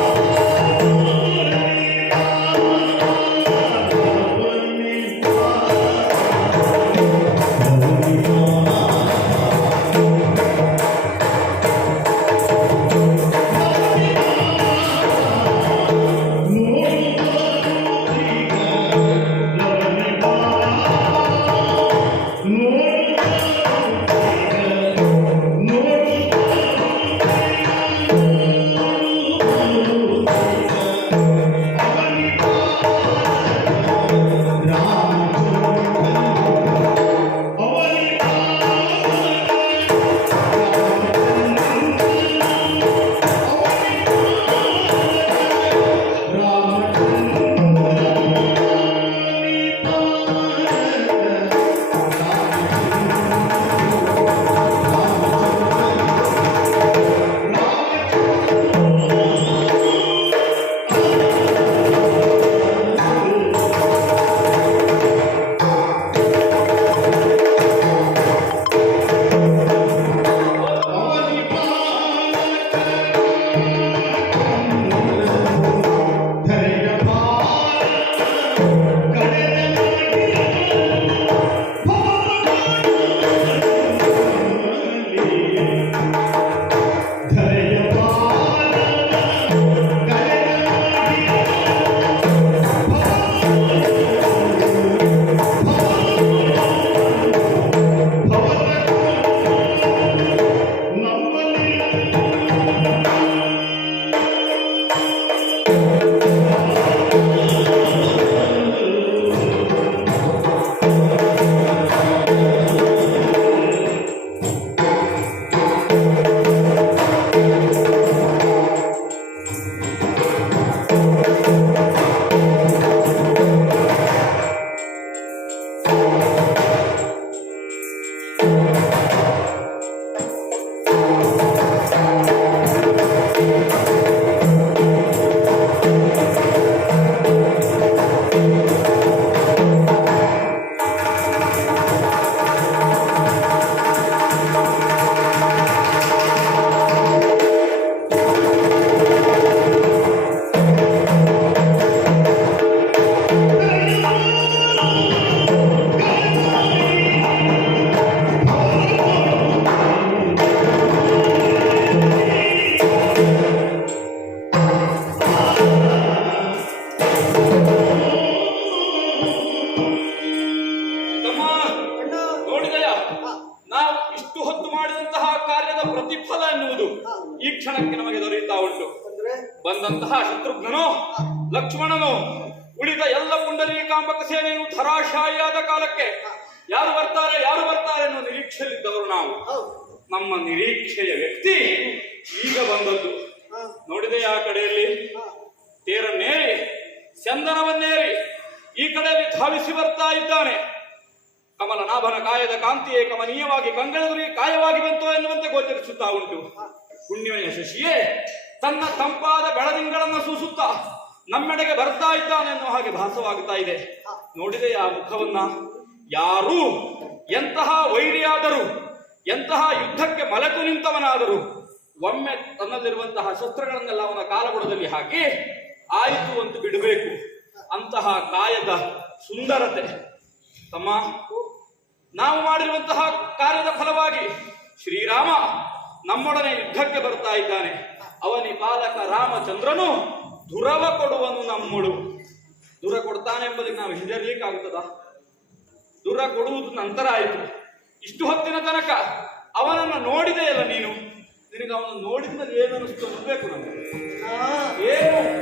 ಬಂದಂತಹ ಶತ್ರುಘ್ನನು ಲಕ್ಷ್ಮಣನು ಉಳಿದ ಎಲ್ಲ ಪುಂಡರೀಕಾಂಬಕ ಸೇನೆಯು ಧರಾಶಾಯಿಯಾದ ಕಾಲಕ್ಕೆ ಯಾರು ಬರ್ತಾರೆ ಅನ್ನೋ ನಿರೀಕ್ಷೆಯಲ್ಲಿದ್ದವರು ನಾವು. ಹೌದು. ನಮ್ಮ ನಿರೀಕ್ಷೆಯ ವ್ಯಕ್ತಿ ಈಗ ಬಂದದ್ದು. ನೋಡಿದೆ ಆ ಕಡೆಯಲ್ಲಿ ತೇರನ್ನೇರಿ ಚಂದನವನ್ನೇರಿ ಈ ಕಡೆಯಲ್ಲಿ ಧಾವಿಸಿ ಬರ್ತಾ ಇದ್ದಾನೆ. ಕಮಲನಾಭನ ಕಾಯದ ಕಾಂತಿಯೇ ಕಮನೀಯವಾಗಿ ಕಂಗಳೆದುರಿಗೆ ಕಾಯವಾಗಿ ಬಂತೋ ಎನ್ನುವಂತೆ ಗೋಚರಿಸುತ್ತಾ ಉಂಟು. ಹುಣ್ಣಿಮೆಯ ಶಶಿಯೇ ತನ್ನ ತಂಪಾದ ಬೆಳದಿಂಗಳನ್ನು ಸೂಸುತ್ತಾ ನಮ್ಮೆಡೆಗೆ ಬರ್ತಾ ಇದ್ದಾನೆ ಅನ್ನೋ ಹಾಗೆ ಭಾಸವಾಗುತ್ತಾ ಇದೆ. ನೋಡಿದೆ ಆ ಮುಖವನ್ನ. ಯಾರು ಎಂತಹ ವೈರಿಯಾದರೂ, ಎಂತಹ ಯುದ್ಧಕ್ಕೆ ಮಲೆತು ನಿಂತವನಾದರೂ ಒಮ್ಮೆ ತನ್ನಲ್ಲಿರುವಂತಹ ಶಸ್ತ್ರಗಳನ್ನೆಲ್ಲ ಅವನ ಕಾಲಬುಡದಲ್ಲಿ ಹಾಕಿ ಆಯಿತು ಅಂತ ಬಿಡಬೇಕು. ಅಂತಹ ಕಾಯದ ಸುಂದರತೆ. ತಮ್ಮ, ನಾವು ಮಾಡಿರುವಂತಹ ಕಾರ್ಯದ ಫಲವಾಗಿ ಶ್ರೀರಾಮ ನಮ್ಮೊಡನೆ ಯುದ್ಧಕ್ಕೆ ಬರ್ತಾ ಇದ್ದಾನೆ. ಅವನಿ ಪಾಲಕ ರಾಮಚಂದ್ರನು ದುರವ ಕೊಡುವನು ನಮ್ಮಳು. ದುರ ಕೊಡ್ತಾನೆ ಎಂಬುದಕ್ಕೆ ನಾವು ಹಿಂಜರಿಲಿಕ್ಕಾಗುತ್ತದ? ದುರ ಕೊಡುವುದು ನಂತರ ಆಯಿತು. ಇಷ್ಟು ಹೊತ್ತಿನ ತನಕ ಅವನನ್ನು ನೋಡಿದೆಯಲ್ಲ ನೀನು. ನಿನಗೆ ಅವನು ನೋಡಿದ ಮೇಲೆ ಏನು ಅನಿಸ್ತು ಅನ್ನಬೇಕು ನಮಗೆ. ಏನು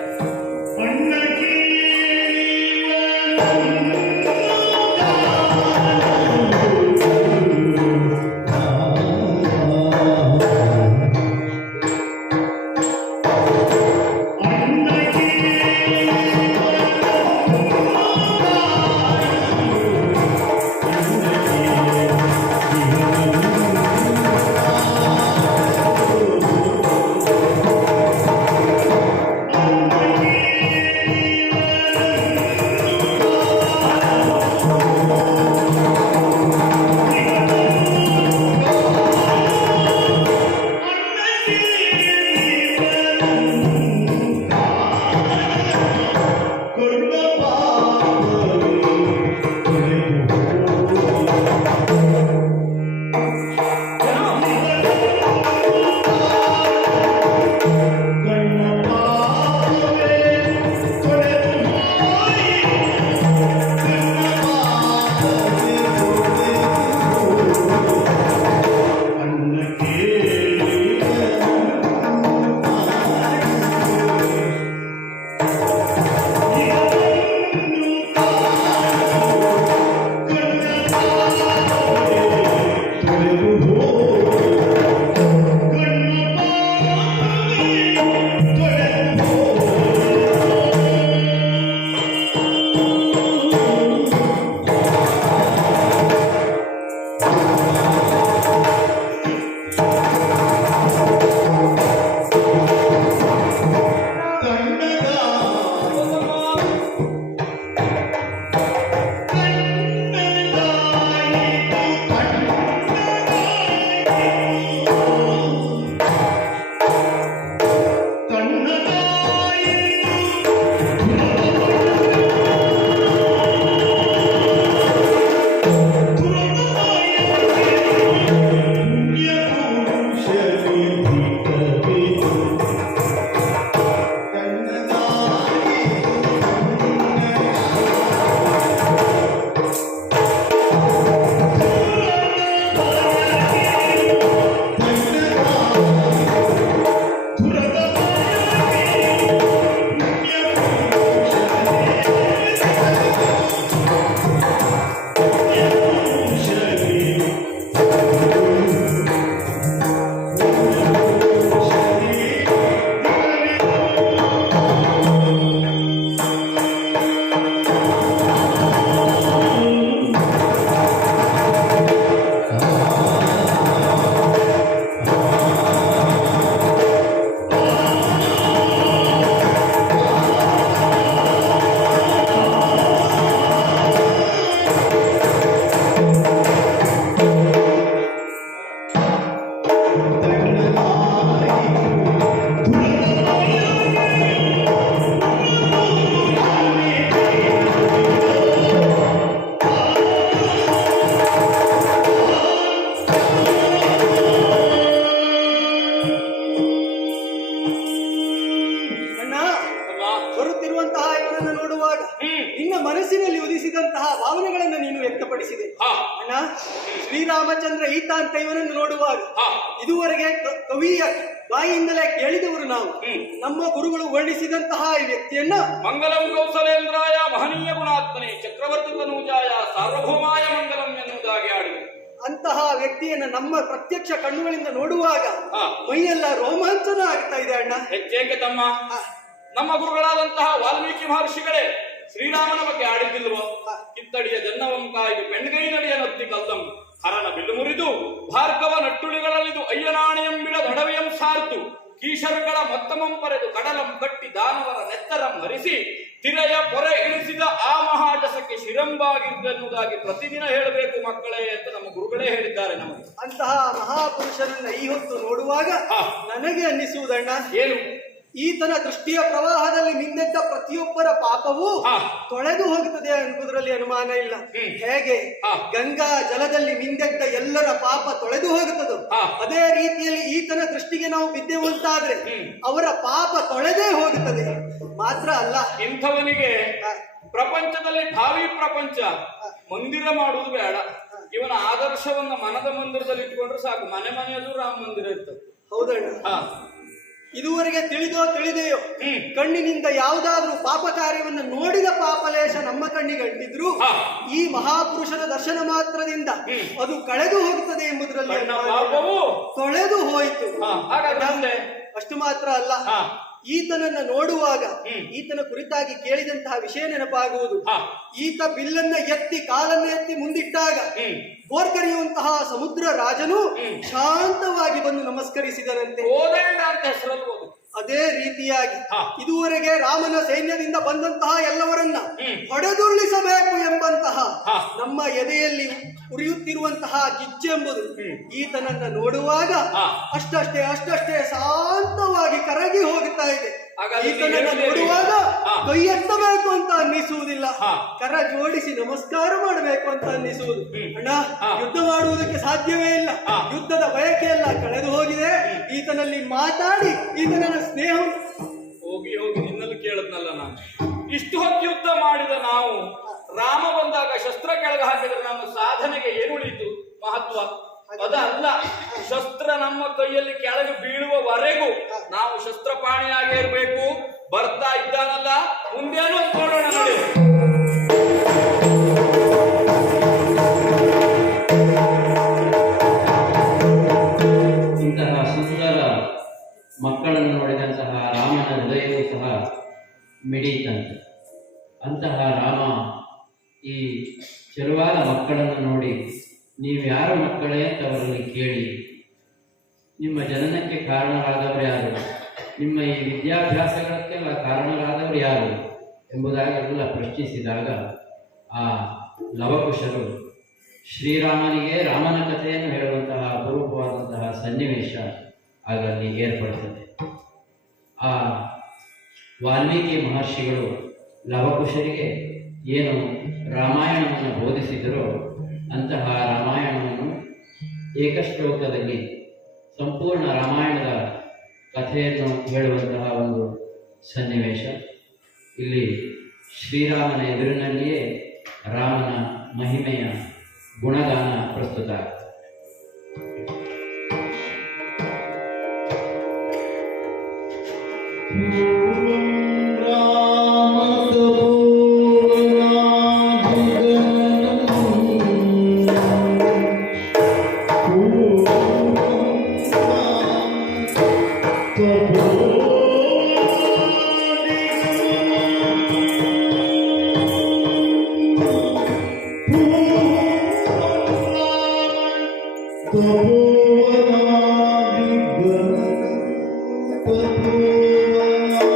ಮನಸ್ಸಿನಲ್ಲಿ ಉದಿಸಿದಂತಹ ಭಾವನೆಗಳನ್ನು ನೀನು ವ್ಯಕ್ತಪಡಿಸಿದೆ. ಹಾ ಅಣ್ಣ, ಶ್ರೀರಾಮಚಂದ್ರ ಈತ ಅಂತ ಇವನನ್ನು ನೋಡುವಾಗ ಹಾ ಇದುವರೆಗೆ ಕವಿಯ ಬಾಯಿಯಿಂದಲೇ ಕೇಳಿದವರು ನಾವು. ನಮ್ಮ ಗುರುಗಳು ವರ್ಣಿಸಿದಂತಹ ಈ ವ್ಯಕ್ತಿಯನ್ನ ಮಂಗಲಂ ಕೌಸಲೇಂದ್ರಾಯ ಮಹನೀಯ ಗುಣಾತ್ಮನೆ ಚಕ್ರವರ್ತಿ ತನೂಜಾಯ ಸಾರ್ವಭೌಮಾಯ ಮಂಗಲಂ ಎನ್ನುವುದಾಗಿ ಆಡಿದರು. ಅಂತಹ ವ್ಯಕ್ತಿಯನ್ನ ನಮ್ಮ ಪ್ರತ್ಯಕ್ಷ ಕಣ್ಣುಗಳಿಂದ ನೋಡುವಾಗ ಹಾ. ಮೈಯೆಲ್ಲ ರೋಮಾಂಚನ ಆಗ್ತಾ ಇದೆ ಅಣ್ಣ. ಹೆಚ್ಚೇಕೆ ತಮ್ಮ, ನಮ್ಮ ಗುರುಗಳಾದಂತಹ ವಾಲ್ಮೀಕಿ ಮಹರ್ಷಿಗಳೇ ಶ್ರೀರಾಮನ ಬಗ್ಗೆ ಆಡಿದ್ದಿಲ್ವೋ? ಕಿತ್ತಡಿಯ ಜನ್ನವಂ ಕಾಯ್ದು ಪೆಣ್ಗೈ ನಡಿಯ ನತ್ತಿ ಕಲ್ಲಂ ಹರನ ಬಿಲ್ಲು ಮುರಿದು ಭಾರ್ಗವ ನಟ್ಟುಳಿಗಳಲ್ಲಿದು ಅಯ್ಯನಾಣೆಯಂ ಬಿಡ ದೊಡವೆಯಂ ಸಾರ್ತು ಕೀಶರುಗಳ ಮೊತ್ತಮಂ ಪರೆದು ಕಡಲಂ ಕಟ್ಟಿ ದಾನವರ ನೆತ್ತರಂ ಹರಿಸಿ ತಿರೆಯ ಪೊರೆ ಇಳಿಸಿದ ಆ ಮಹಾಜಸಕ್ಕೆ ಶಿರಂಬಾಗಿದ್ದೆನ್ನುವುದಾಗಿ ಪ್ರತಿದಿನ ಹೇಳಬೇಕು ಮಕ್ಕಳೇ ಅಂತ ನಮ್ಮ ಗುರುಗಳೇ ಹೇಳಿದ್ದಾರೆ ನಮಗೆ. ಅಂತಹ ಮಹಾಪುರುಷರನ್ನ ಈ ಹೊತ್ತು ನೋಡುವಾಗ ನನಗೆ ಅನ್ನಿಸುವುದಣ್ಣ, ಏನು? ಈತನ ದೃಷ್ಟಿಯ ಪ್ರವಾಹದಲ್ಲಿ ಮಿಂದೆದ್ದ ಪ್ರತಿಯೊಬ್ಬರ ಪಾಪವೂ ತೊಳೆದು ಹೋಗುತ್ತದೆ ಎಂಬುದರಲ್ಲಿ ಅನುಮಾನ ಇಲ್ಲ. ಹೇಗೆ ಗಂಗಾ ಜಲದಲ್ಲಿ ಮಿಂದೆದ್ದ ಎಲ್ಲರ ಪಾಪ ತೊಳೆದು ಹೋಗುತ್ತದೋ ಅದೇ ರೀತಿಯಲ್ಲಿ ಈತನ ದೃಷ್ಟಿಗೆ ನಾವು ಬಿದ್ದೆವು ಅಂತಾದ್ರೆ ಅವರ ಪಾಪ ತೊಳೆದೇ ಹೋಗುತ್ತದೆ. ಮಾತ್ರ ಅಲ್ಲ, ಇಂಥವನಿಗೆ ಪ್ರಪಂಚದಲ್ಲಿ ಭಾವಿ ಪ್ರಪಂಚ ಮಂದಿರ ಮಾಡುವುದು ಬೇಡ. ಇವನ ಆದರ್ಶವನ್ನ ಮನದ ಮಂದಿರದಲ್ಲಿ ಇಟ್ಕೊಂಡ್ರೆ ಸಾಕು. ಮನೆ ಮನೆಯಲ್ಲೂ ರಾಮ ಮಂದಿರ ಇರ್ತದೆ. ಹೌದಣ್ಣ, ಇದುವರೆಗೆ ತಿಳಿದೆಯೋ ಕಣ್ಣಿನಿಂದ ಯಾವುದಾದ್ರೂ ಪಾಪ ಕಾರ್ಯವನ್ನು ನೋಡಿದ ಪಾಪಲೇಶ ನಮ್ಮ ಕಣ್ಣಿಗೆ ಅಂಟಿದ್ರು ಈ ಮಹಾಪುರುಷನ ದರ್ಶನ ಮಾತ್ರದಿಂದ ಅದು ಕಳೆದು ಹೋಗುತ್ತದೆ ಎಂಬುದರಲ್ಲಿ ತೊಳೆದು ಹೋಯಿತು. ಅಷ್ಟು ಮಾತ್ರ ಅಲ್ಲ, ಈತನನ್ನ ನೋಡುವಾಗ ಈತನ ಕುರಿತಾಗಿ ಕೇಳಿದಂತಹ ವಿಷಯ ನೆನಪಾಗುವುದು. ಈತ ಬಿಲ್ಲನ್ನ ಎತ್ತಿ ಕಾಲನ್ನ ಎತ್ತಿ ಮುಂದಿಟ್ಟಾಗ ಬೋರ್ಕರಿಯುವಂತಹ ಸಮುದ್ರ ರಾಜನು ಶಾಂತವಾಗಿ ಬಂದು ನಮಸ್ಕರಿಸಿದನಂತೆ. ಅದೇ ರೀತಿಯಾಗಿ ಇದುವರೆಗೆ ರಾಮನ ಸೈನ್ಯದಿಂದ ಬಂದಂತಹ ಎಲ್ಲವರನ್ನ ಹೊಡೆದುರುಳಿಸಬೇಕು ಎಂಬಂತಹ ನಮ್ಮ ಎದೆಯಲ್ಲಿ ಉರಿಯುತ್ತಿರುವಂತಹ ಕಿಚ್ಚೆಂಬುದು ಈತನನ್ನ ನೋಡುವಾಗ ಅಷ್ಟಷ್ಟೇ ಶಾಂತವಾಗಿ ಕರಗಿ ಹೋಗುತ್ತಾ ಇದೆ. ಈತನನ್ನ ನೋಡುವಾಗ ಕೈ ಎತ್ತಬೇಕು ಅಂತ ಅನ್ನಿಸುವುದಿಲ್ಲ, ಕರ ಜೋಡಿಸಿ ನಮಸ್ಕಾರ ಮಾಡಬೇಕು ಅಂತ ಅನ್ನಿಸುವುದು. ಅಣ್ಣ, ಯುದ್ಧ ಮಾಡುವುದಕ್ಕೆ ಸಾಧ್ಯವೇ ಇಲ್ಲ. ಯುದ್ಧದ ಬಯಕೆ ಎಲ್ಲ ಕಳೆದು ಹೋಗಿದೆ. ಈತನಲ್ಲಿ ಮಾತಾಡಿ ಈತನ ಸ್ನೇಹ ಹೋಗಿ ನಿನ್ನಲ್ಲಿ ಕೇಳದ್ನಲ್ಲ ನಾನು. ಇಷ್ಟು ಹೊತ್ತು ಯುದ್ಧ ಮಾಡಿದ ನಾವು ರಾಮ ಬಂದಾಗ ಶಸ್ತ್ರ ಕೆಳಗೆ ಹಾಕಿದ್ರೆ ನಮ್ಮ ಸಾಧನೆಗೆ ಏನು ಉಳಿಯಿತು? ಮಹತ್ವ ಅದಲ್ಲ. ಶಸ್ತ್ರ ನಮ್ಮ ಕೈಯಲ್ಲಿ ಕೆಳಗೆ ಬೀಳುವವರೆಗೂ ನಾವು ಶಸ್ತ್ರಪಾಣಿಯಾಗೇ ಇರಬೇಕು. ಬರ್ತಾ ಇದ್ದಾನಲ್ಲ, ಮುಂದೇನು ನೋಡೋಣ ನೋಡಿ. ಇಂತಹ ಸುಂದರ ಮಕ್ಕಳನ್ನು ನೋಡಿದಂತಹ ರಾಮನ ಹೃದಯವೂ ಸಹ ಮಿಡಿಯಿತಂತೆ. ಅಂತಹ ರಾಮ ಈ ಚೆಲುವಾದ ಮಕ್ಕಳನ್ನು ನೋಡಿ, ನೀವು ಯಾರು ಮಕ್ಕಳೇ ಅಂತ ಅವರಲ್ಲಿ ಕೇಳಿ, ನಿಮ್ಮ ಜನನಕ್ಕೆ ಕಾರಣರಾದವರು ಯಾರು, ನಿಮ್ಮ ಈ ವಿದ್ಯಾಭ್ಯಾಸಗಳಕ್ಕೆಲ್ಲ ಕಾರಣರಾದವರು ಯಾರು ಎಂಬುದಾಗೆಲ್ಲ ಪ್ರಶ್ನಿಸಿದಾಗ ಆ ಲವಕುಶರು ಶ್ರೀರಾಮನಿಗೆ ರಾಮನ ಕಥೆಯನ್ನು ಹೇಳುವಂತಹ ಅಪರೂಪವಾದಂತಹ ಸನ್ನಿವೇಶ ಆಗಲ್ಲಿ ಏರ್ಪಡುತ್ತದೆ. ಆ ವಾಲ್ಮೀಕಿ ಮಹರ್ಷಿಗಳು ಲವಕುಶರಿಗೆ ಏನು ರಾಮಾಯಣವನ್ನು ಬೋಧಿಸಿದರೋ ಅಂತಹ ರಾಮಾಯಣವನ್ನು ಏಕಶ್ಲೋಕದಲ್ಲಿ ಸಂಪೂರ್ಣ ರಾಮಾಯಣದ ಕಥೆಯನ್ನು ಹೇಳುವಂತಹ ಒಂದು ಸನ್ನಿವೇಶ ಇಲ್ಲಿ ಶ್ರೀರಾಮನ ಎದುರಿನಲ್ಲಿಯೇ ರಾಮನ ಮಹಿಮೆಯ ಗುಣಗಾನ ಪ್ರಸ್ತುತ ಆಗ್ತದೆ. Thank you.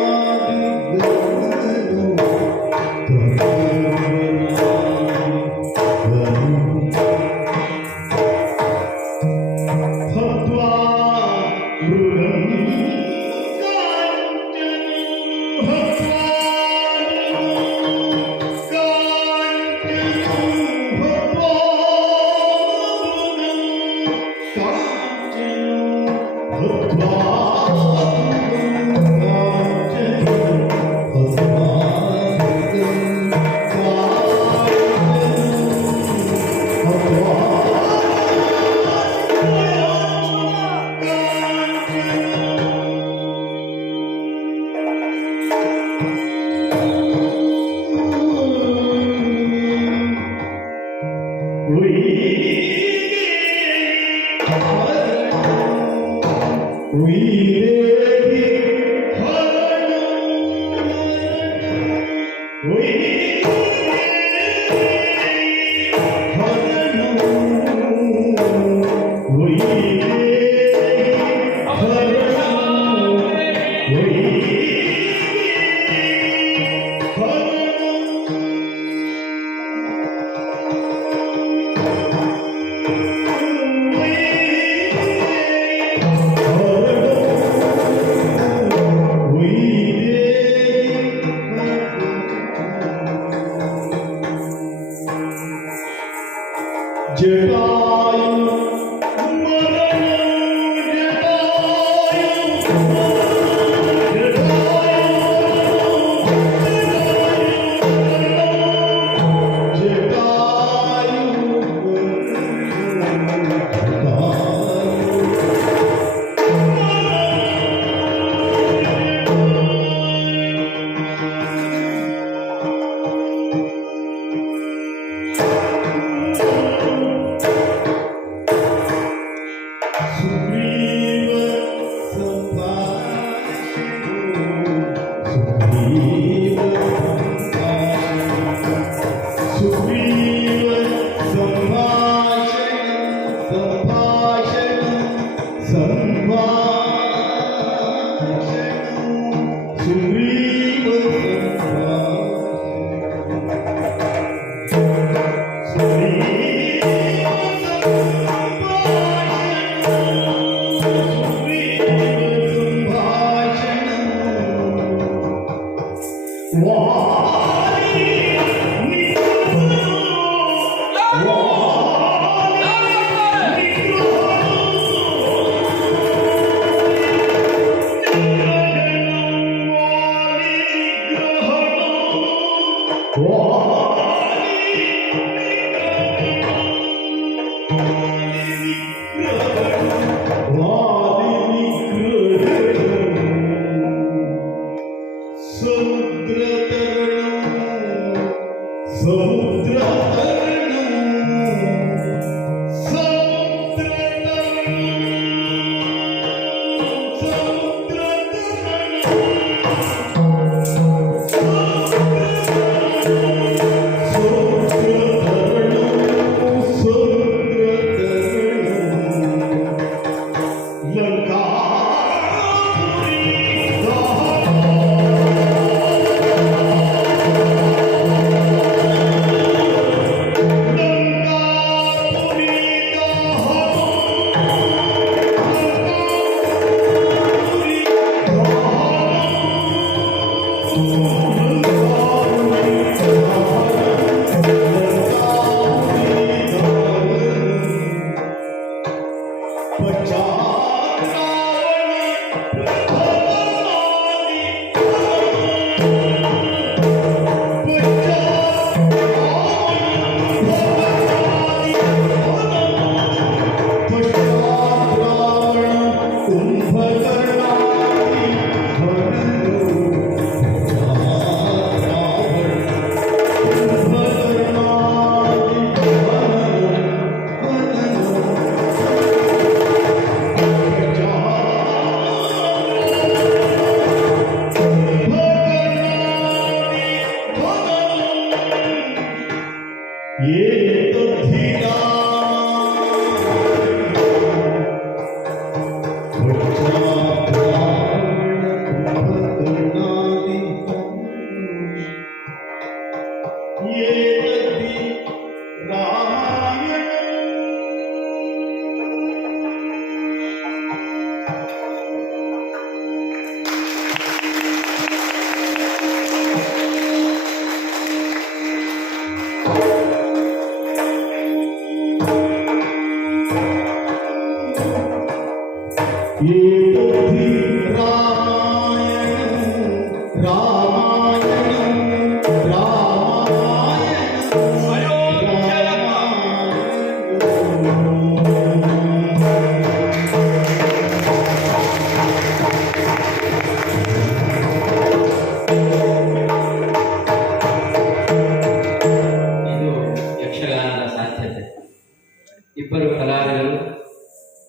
ಇಬ್ಬರು ಕಲಾವಿದರು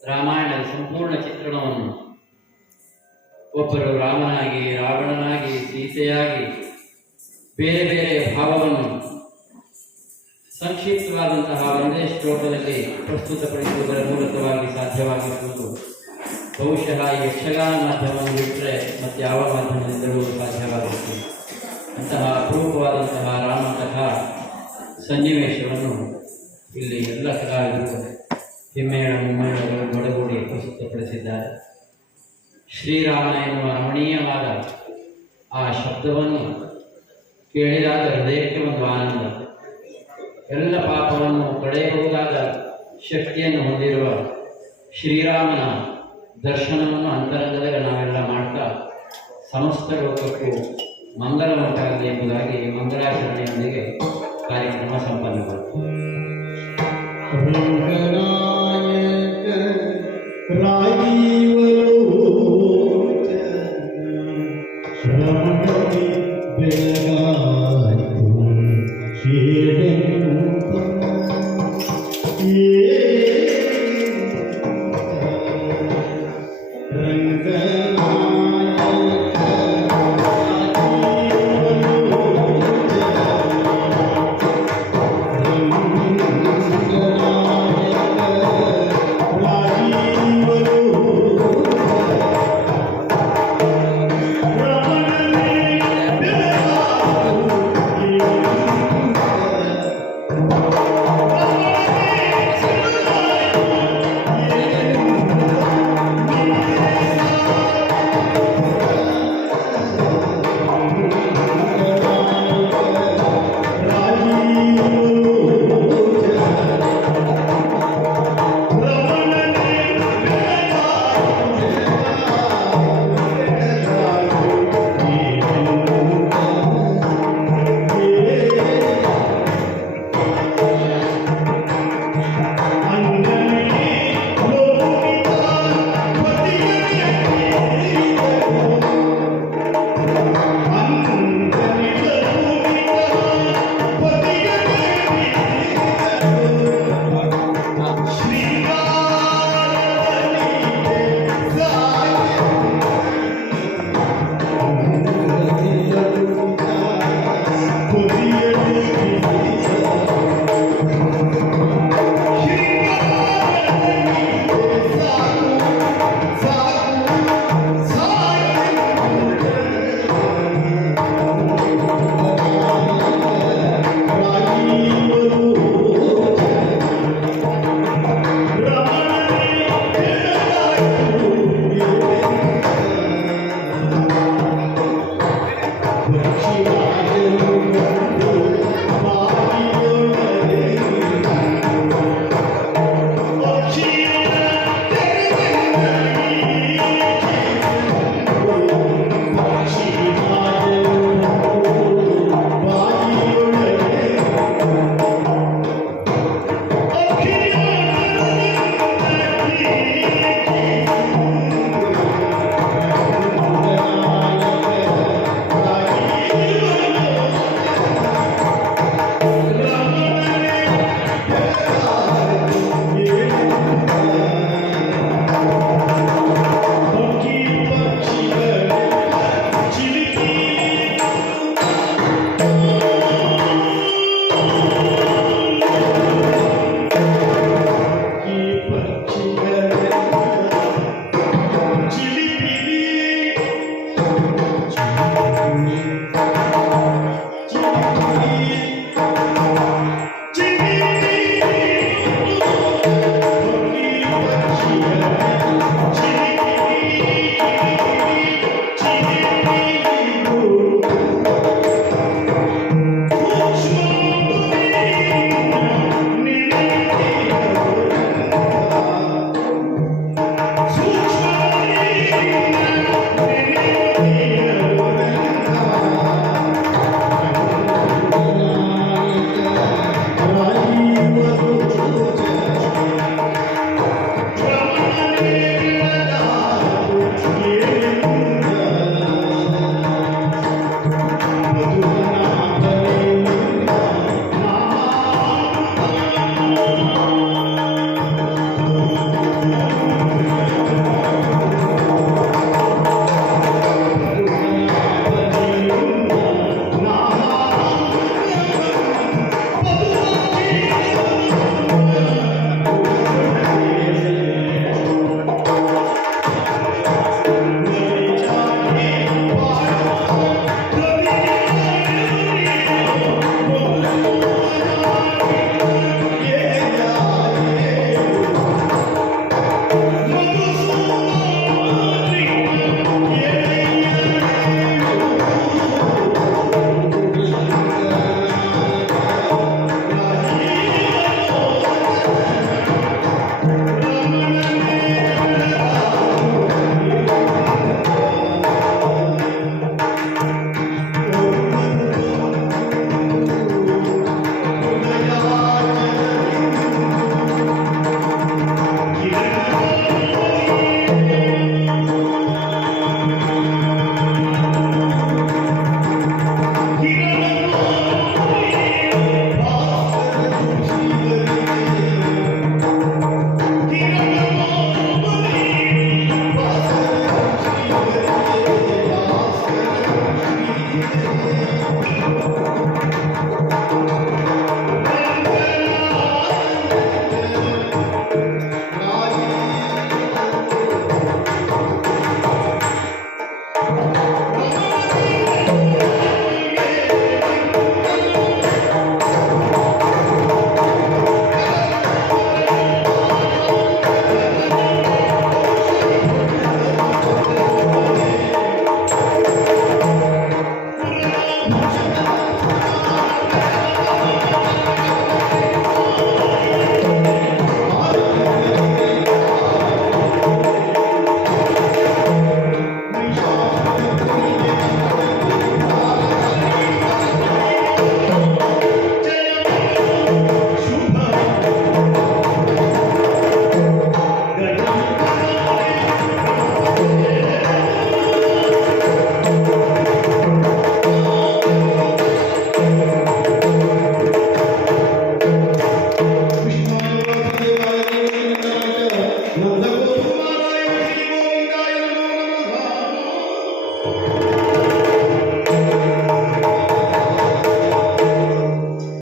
ರಾಮಾಯಣದ ಸಂಪೂರ್ಣ ಚಿತ್ರಣವನ್ನು, ಒಬ್ಬರು ರಾಮನಾಗಿ, ರಾವಣನಾಗಿ, ಸೀತೆಯಾಗಿ ಬೇರೆ ಬೇರೆ ಭಾವವನ್ನು ಸಂಕ್ಷಿಪ್ತವಾದಂತಹ ಒಂದೇ ಶ್ಲೋಕದಲ್ಲಿ ಪ್ರಸ್ತುತಪಡಿಸುವುದರ ಮೂಲಕವಾಗಿ ಸಾಧ್ಯವಾಗಿರುವುದು ಬಹುಶಃ ಈ ಯಕ್ಷಗಾನ ಮಾಧ್ಯಮವನ್ನು ಬಿಟ್ಟರೆ ಮತ್ತು ಯಾವ ಮಾಧ್ಯಮದಿಂದಲೂ ಸಾಧ್ಯವಾಗುತ್ತದೆ. ಅಂತಹ ಅಪರೂಪವಾದಂತಹ ರಾಮಕಥಾ ಸನ್ನಿವೇಶವನ್ನು ಇಲ್ಲಿ ಎಲ್ಲ ಕಲಾವಿದರು ಹಿಮ್ಮೇಳ ಮುಮ್ಮೇಳಗಳು ಒಡಗೂಡಿ ಪ್ರಸ್ತುತಪಡಿಸಿದ್ದಾರೆ. ಶ್ರೀರಾಮ ಎನ್ನುವ ರಮಣೀಯವಾದ ಆ ಶಬ್ದವನ್ನು ಕೇಳಿದಾಗ ಹೃದಯಕ್ಕೆ ಒಂದು ಆನಂದ, ಎಲ್ಲ ಪಾಪವನ್ನು ಕಳೆಯಬಹುದಾದ ಶಕ್ತಿಯನ್ನು ಹೊಂದಿರುವ ಶ್ರೀರಾಮನ ದರ್ಶನವನ್ನು ಅಂತರಂಗದಲ್ಲಿ ನಾವೆಲ್ಲ ಮಾಡ್ತಾ ಸಮಸ್ತ ಲೋಕಕ್ಕೂ ಮಂಗಲ ಉಂಟಾಗಲಿ ಎಂಬುದಾಗಿ ಮಂಗಳಾಚರಣೆಯೊಂದಿಗೆ ಕಾರ್ಯಕ್ರಮ ಸಂಪನ್ನವಾಯಿತು. ಬೆಳಗಾಯಿತು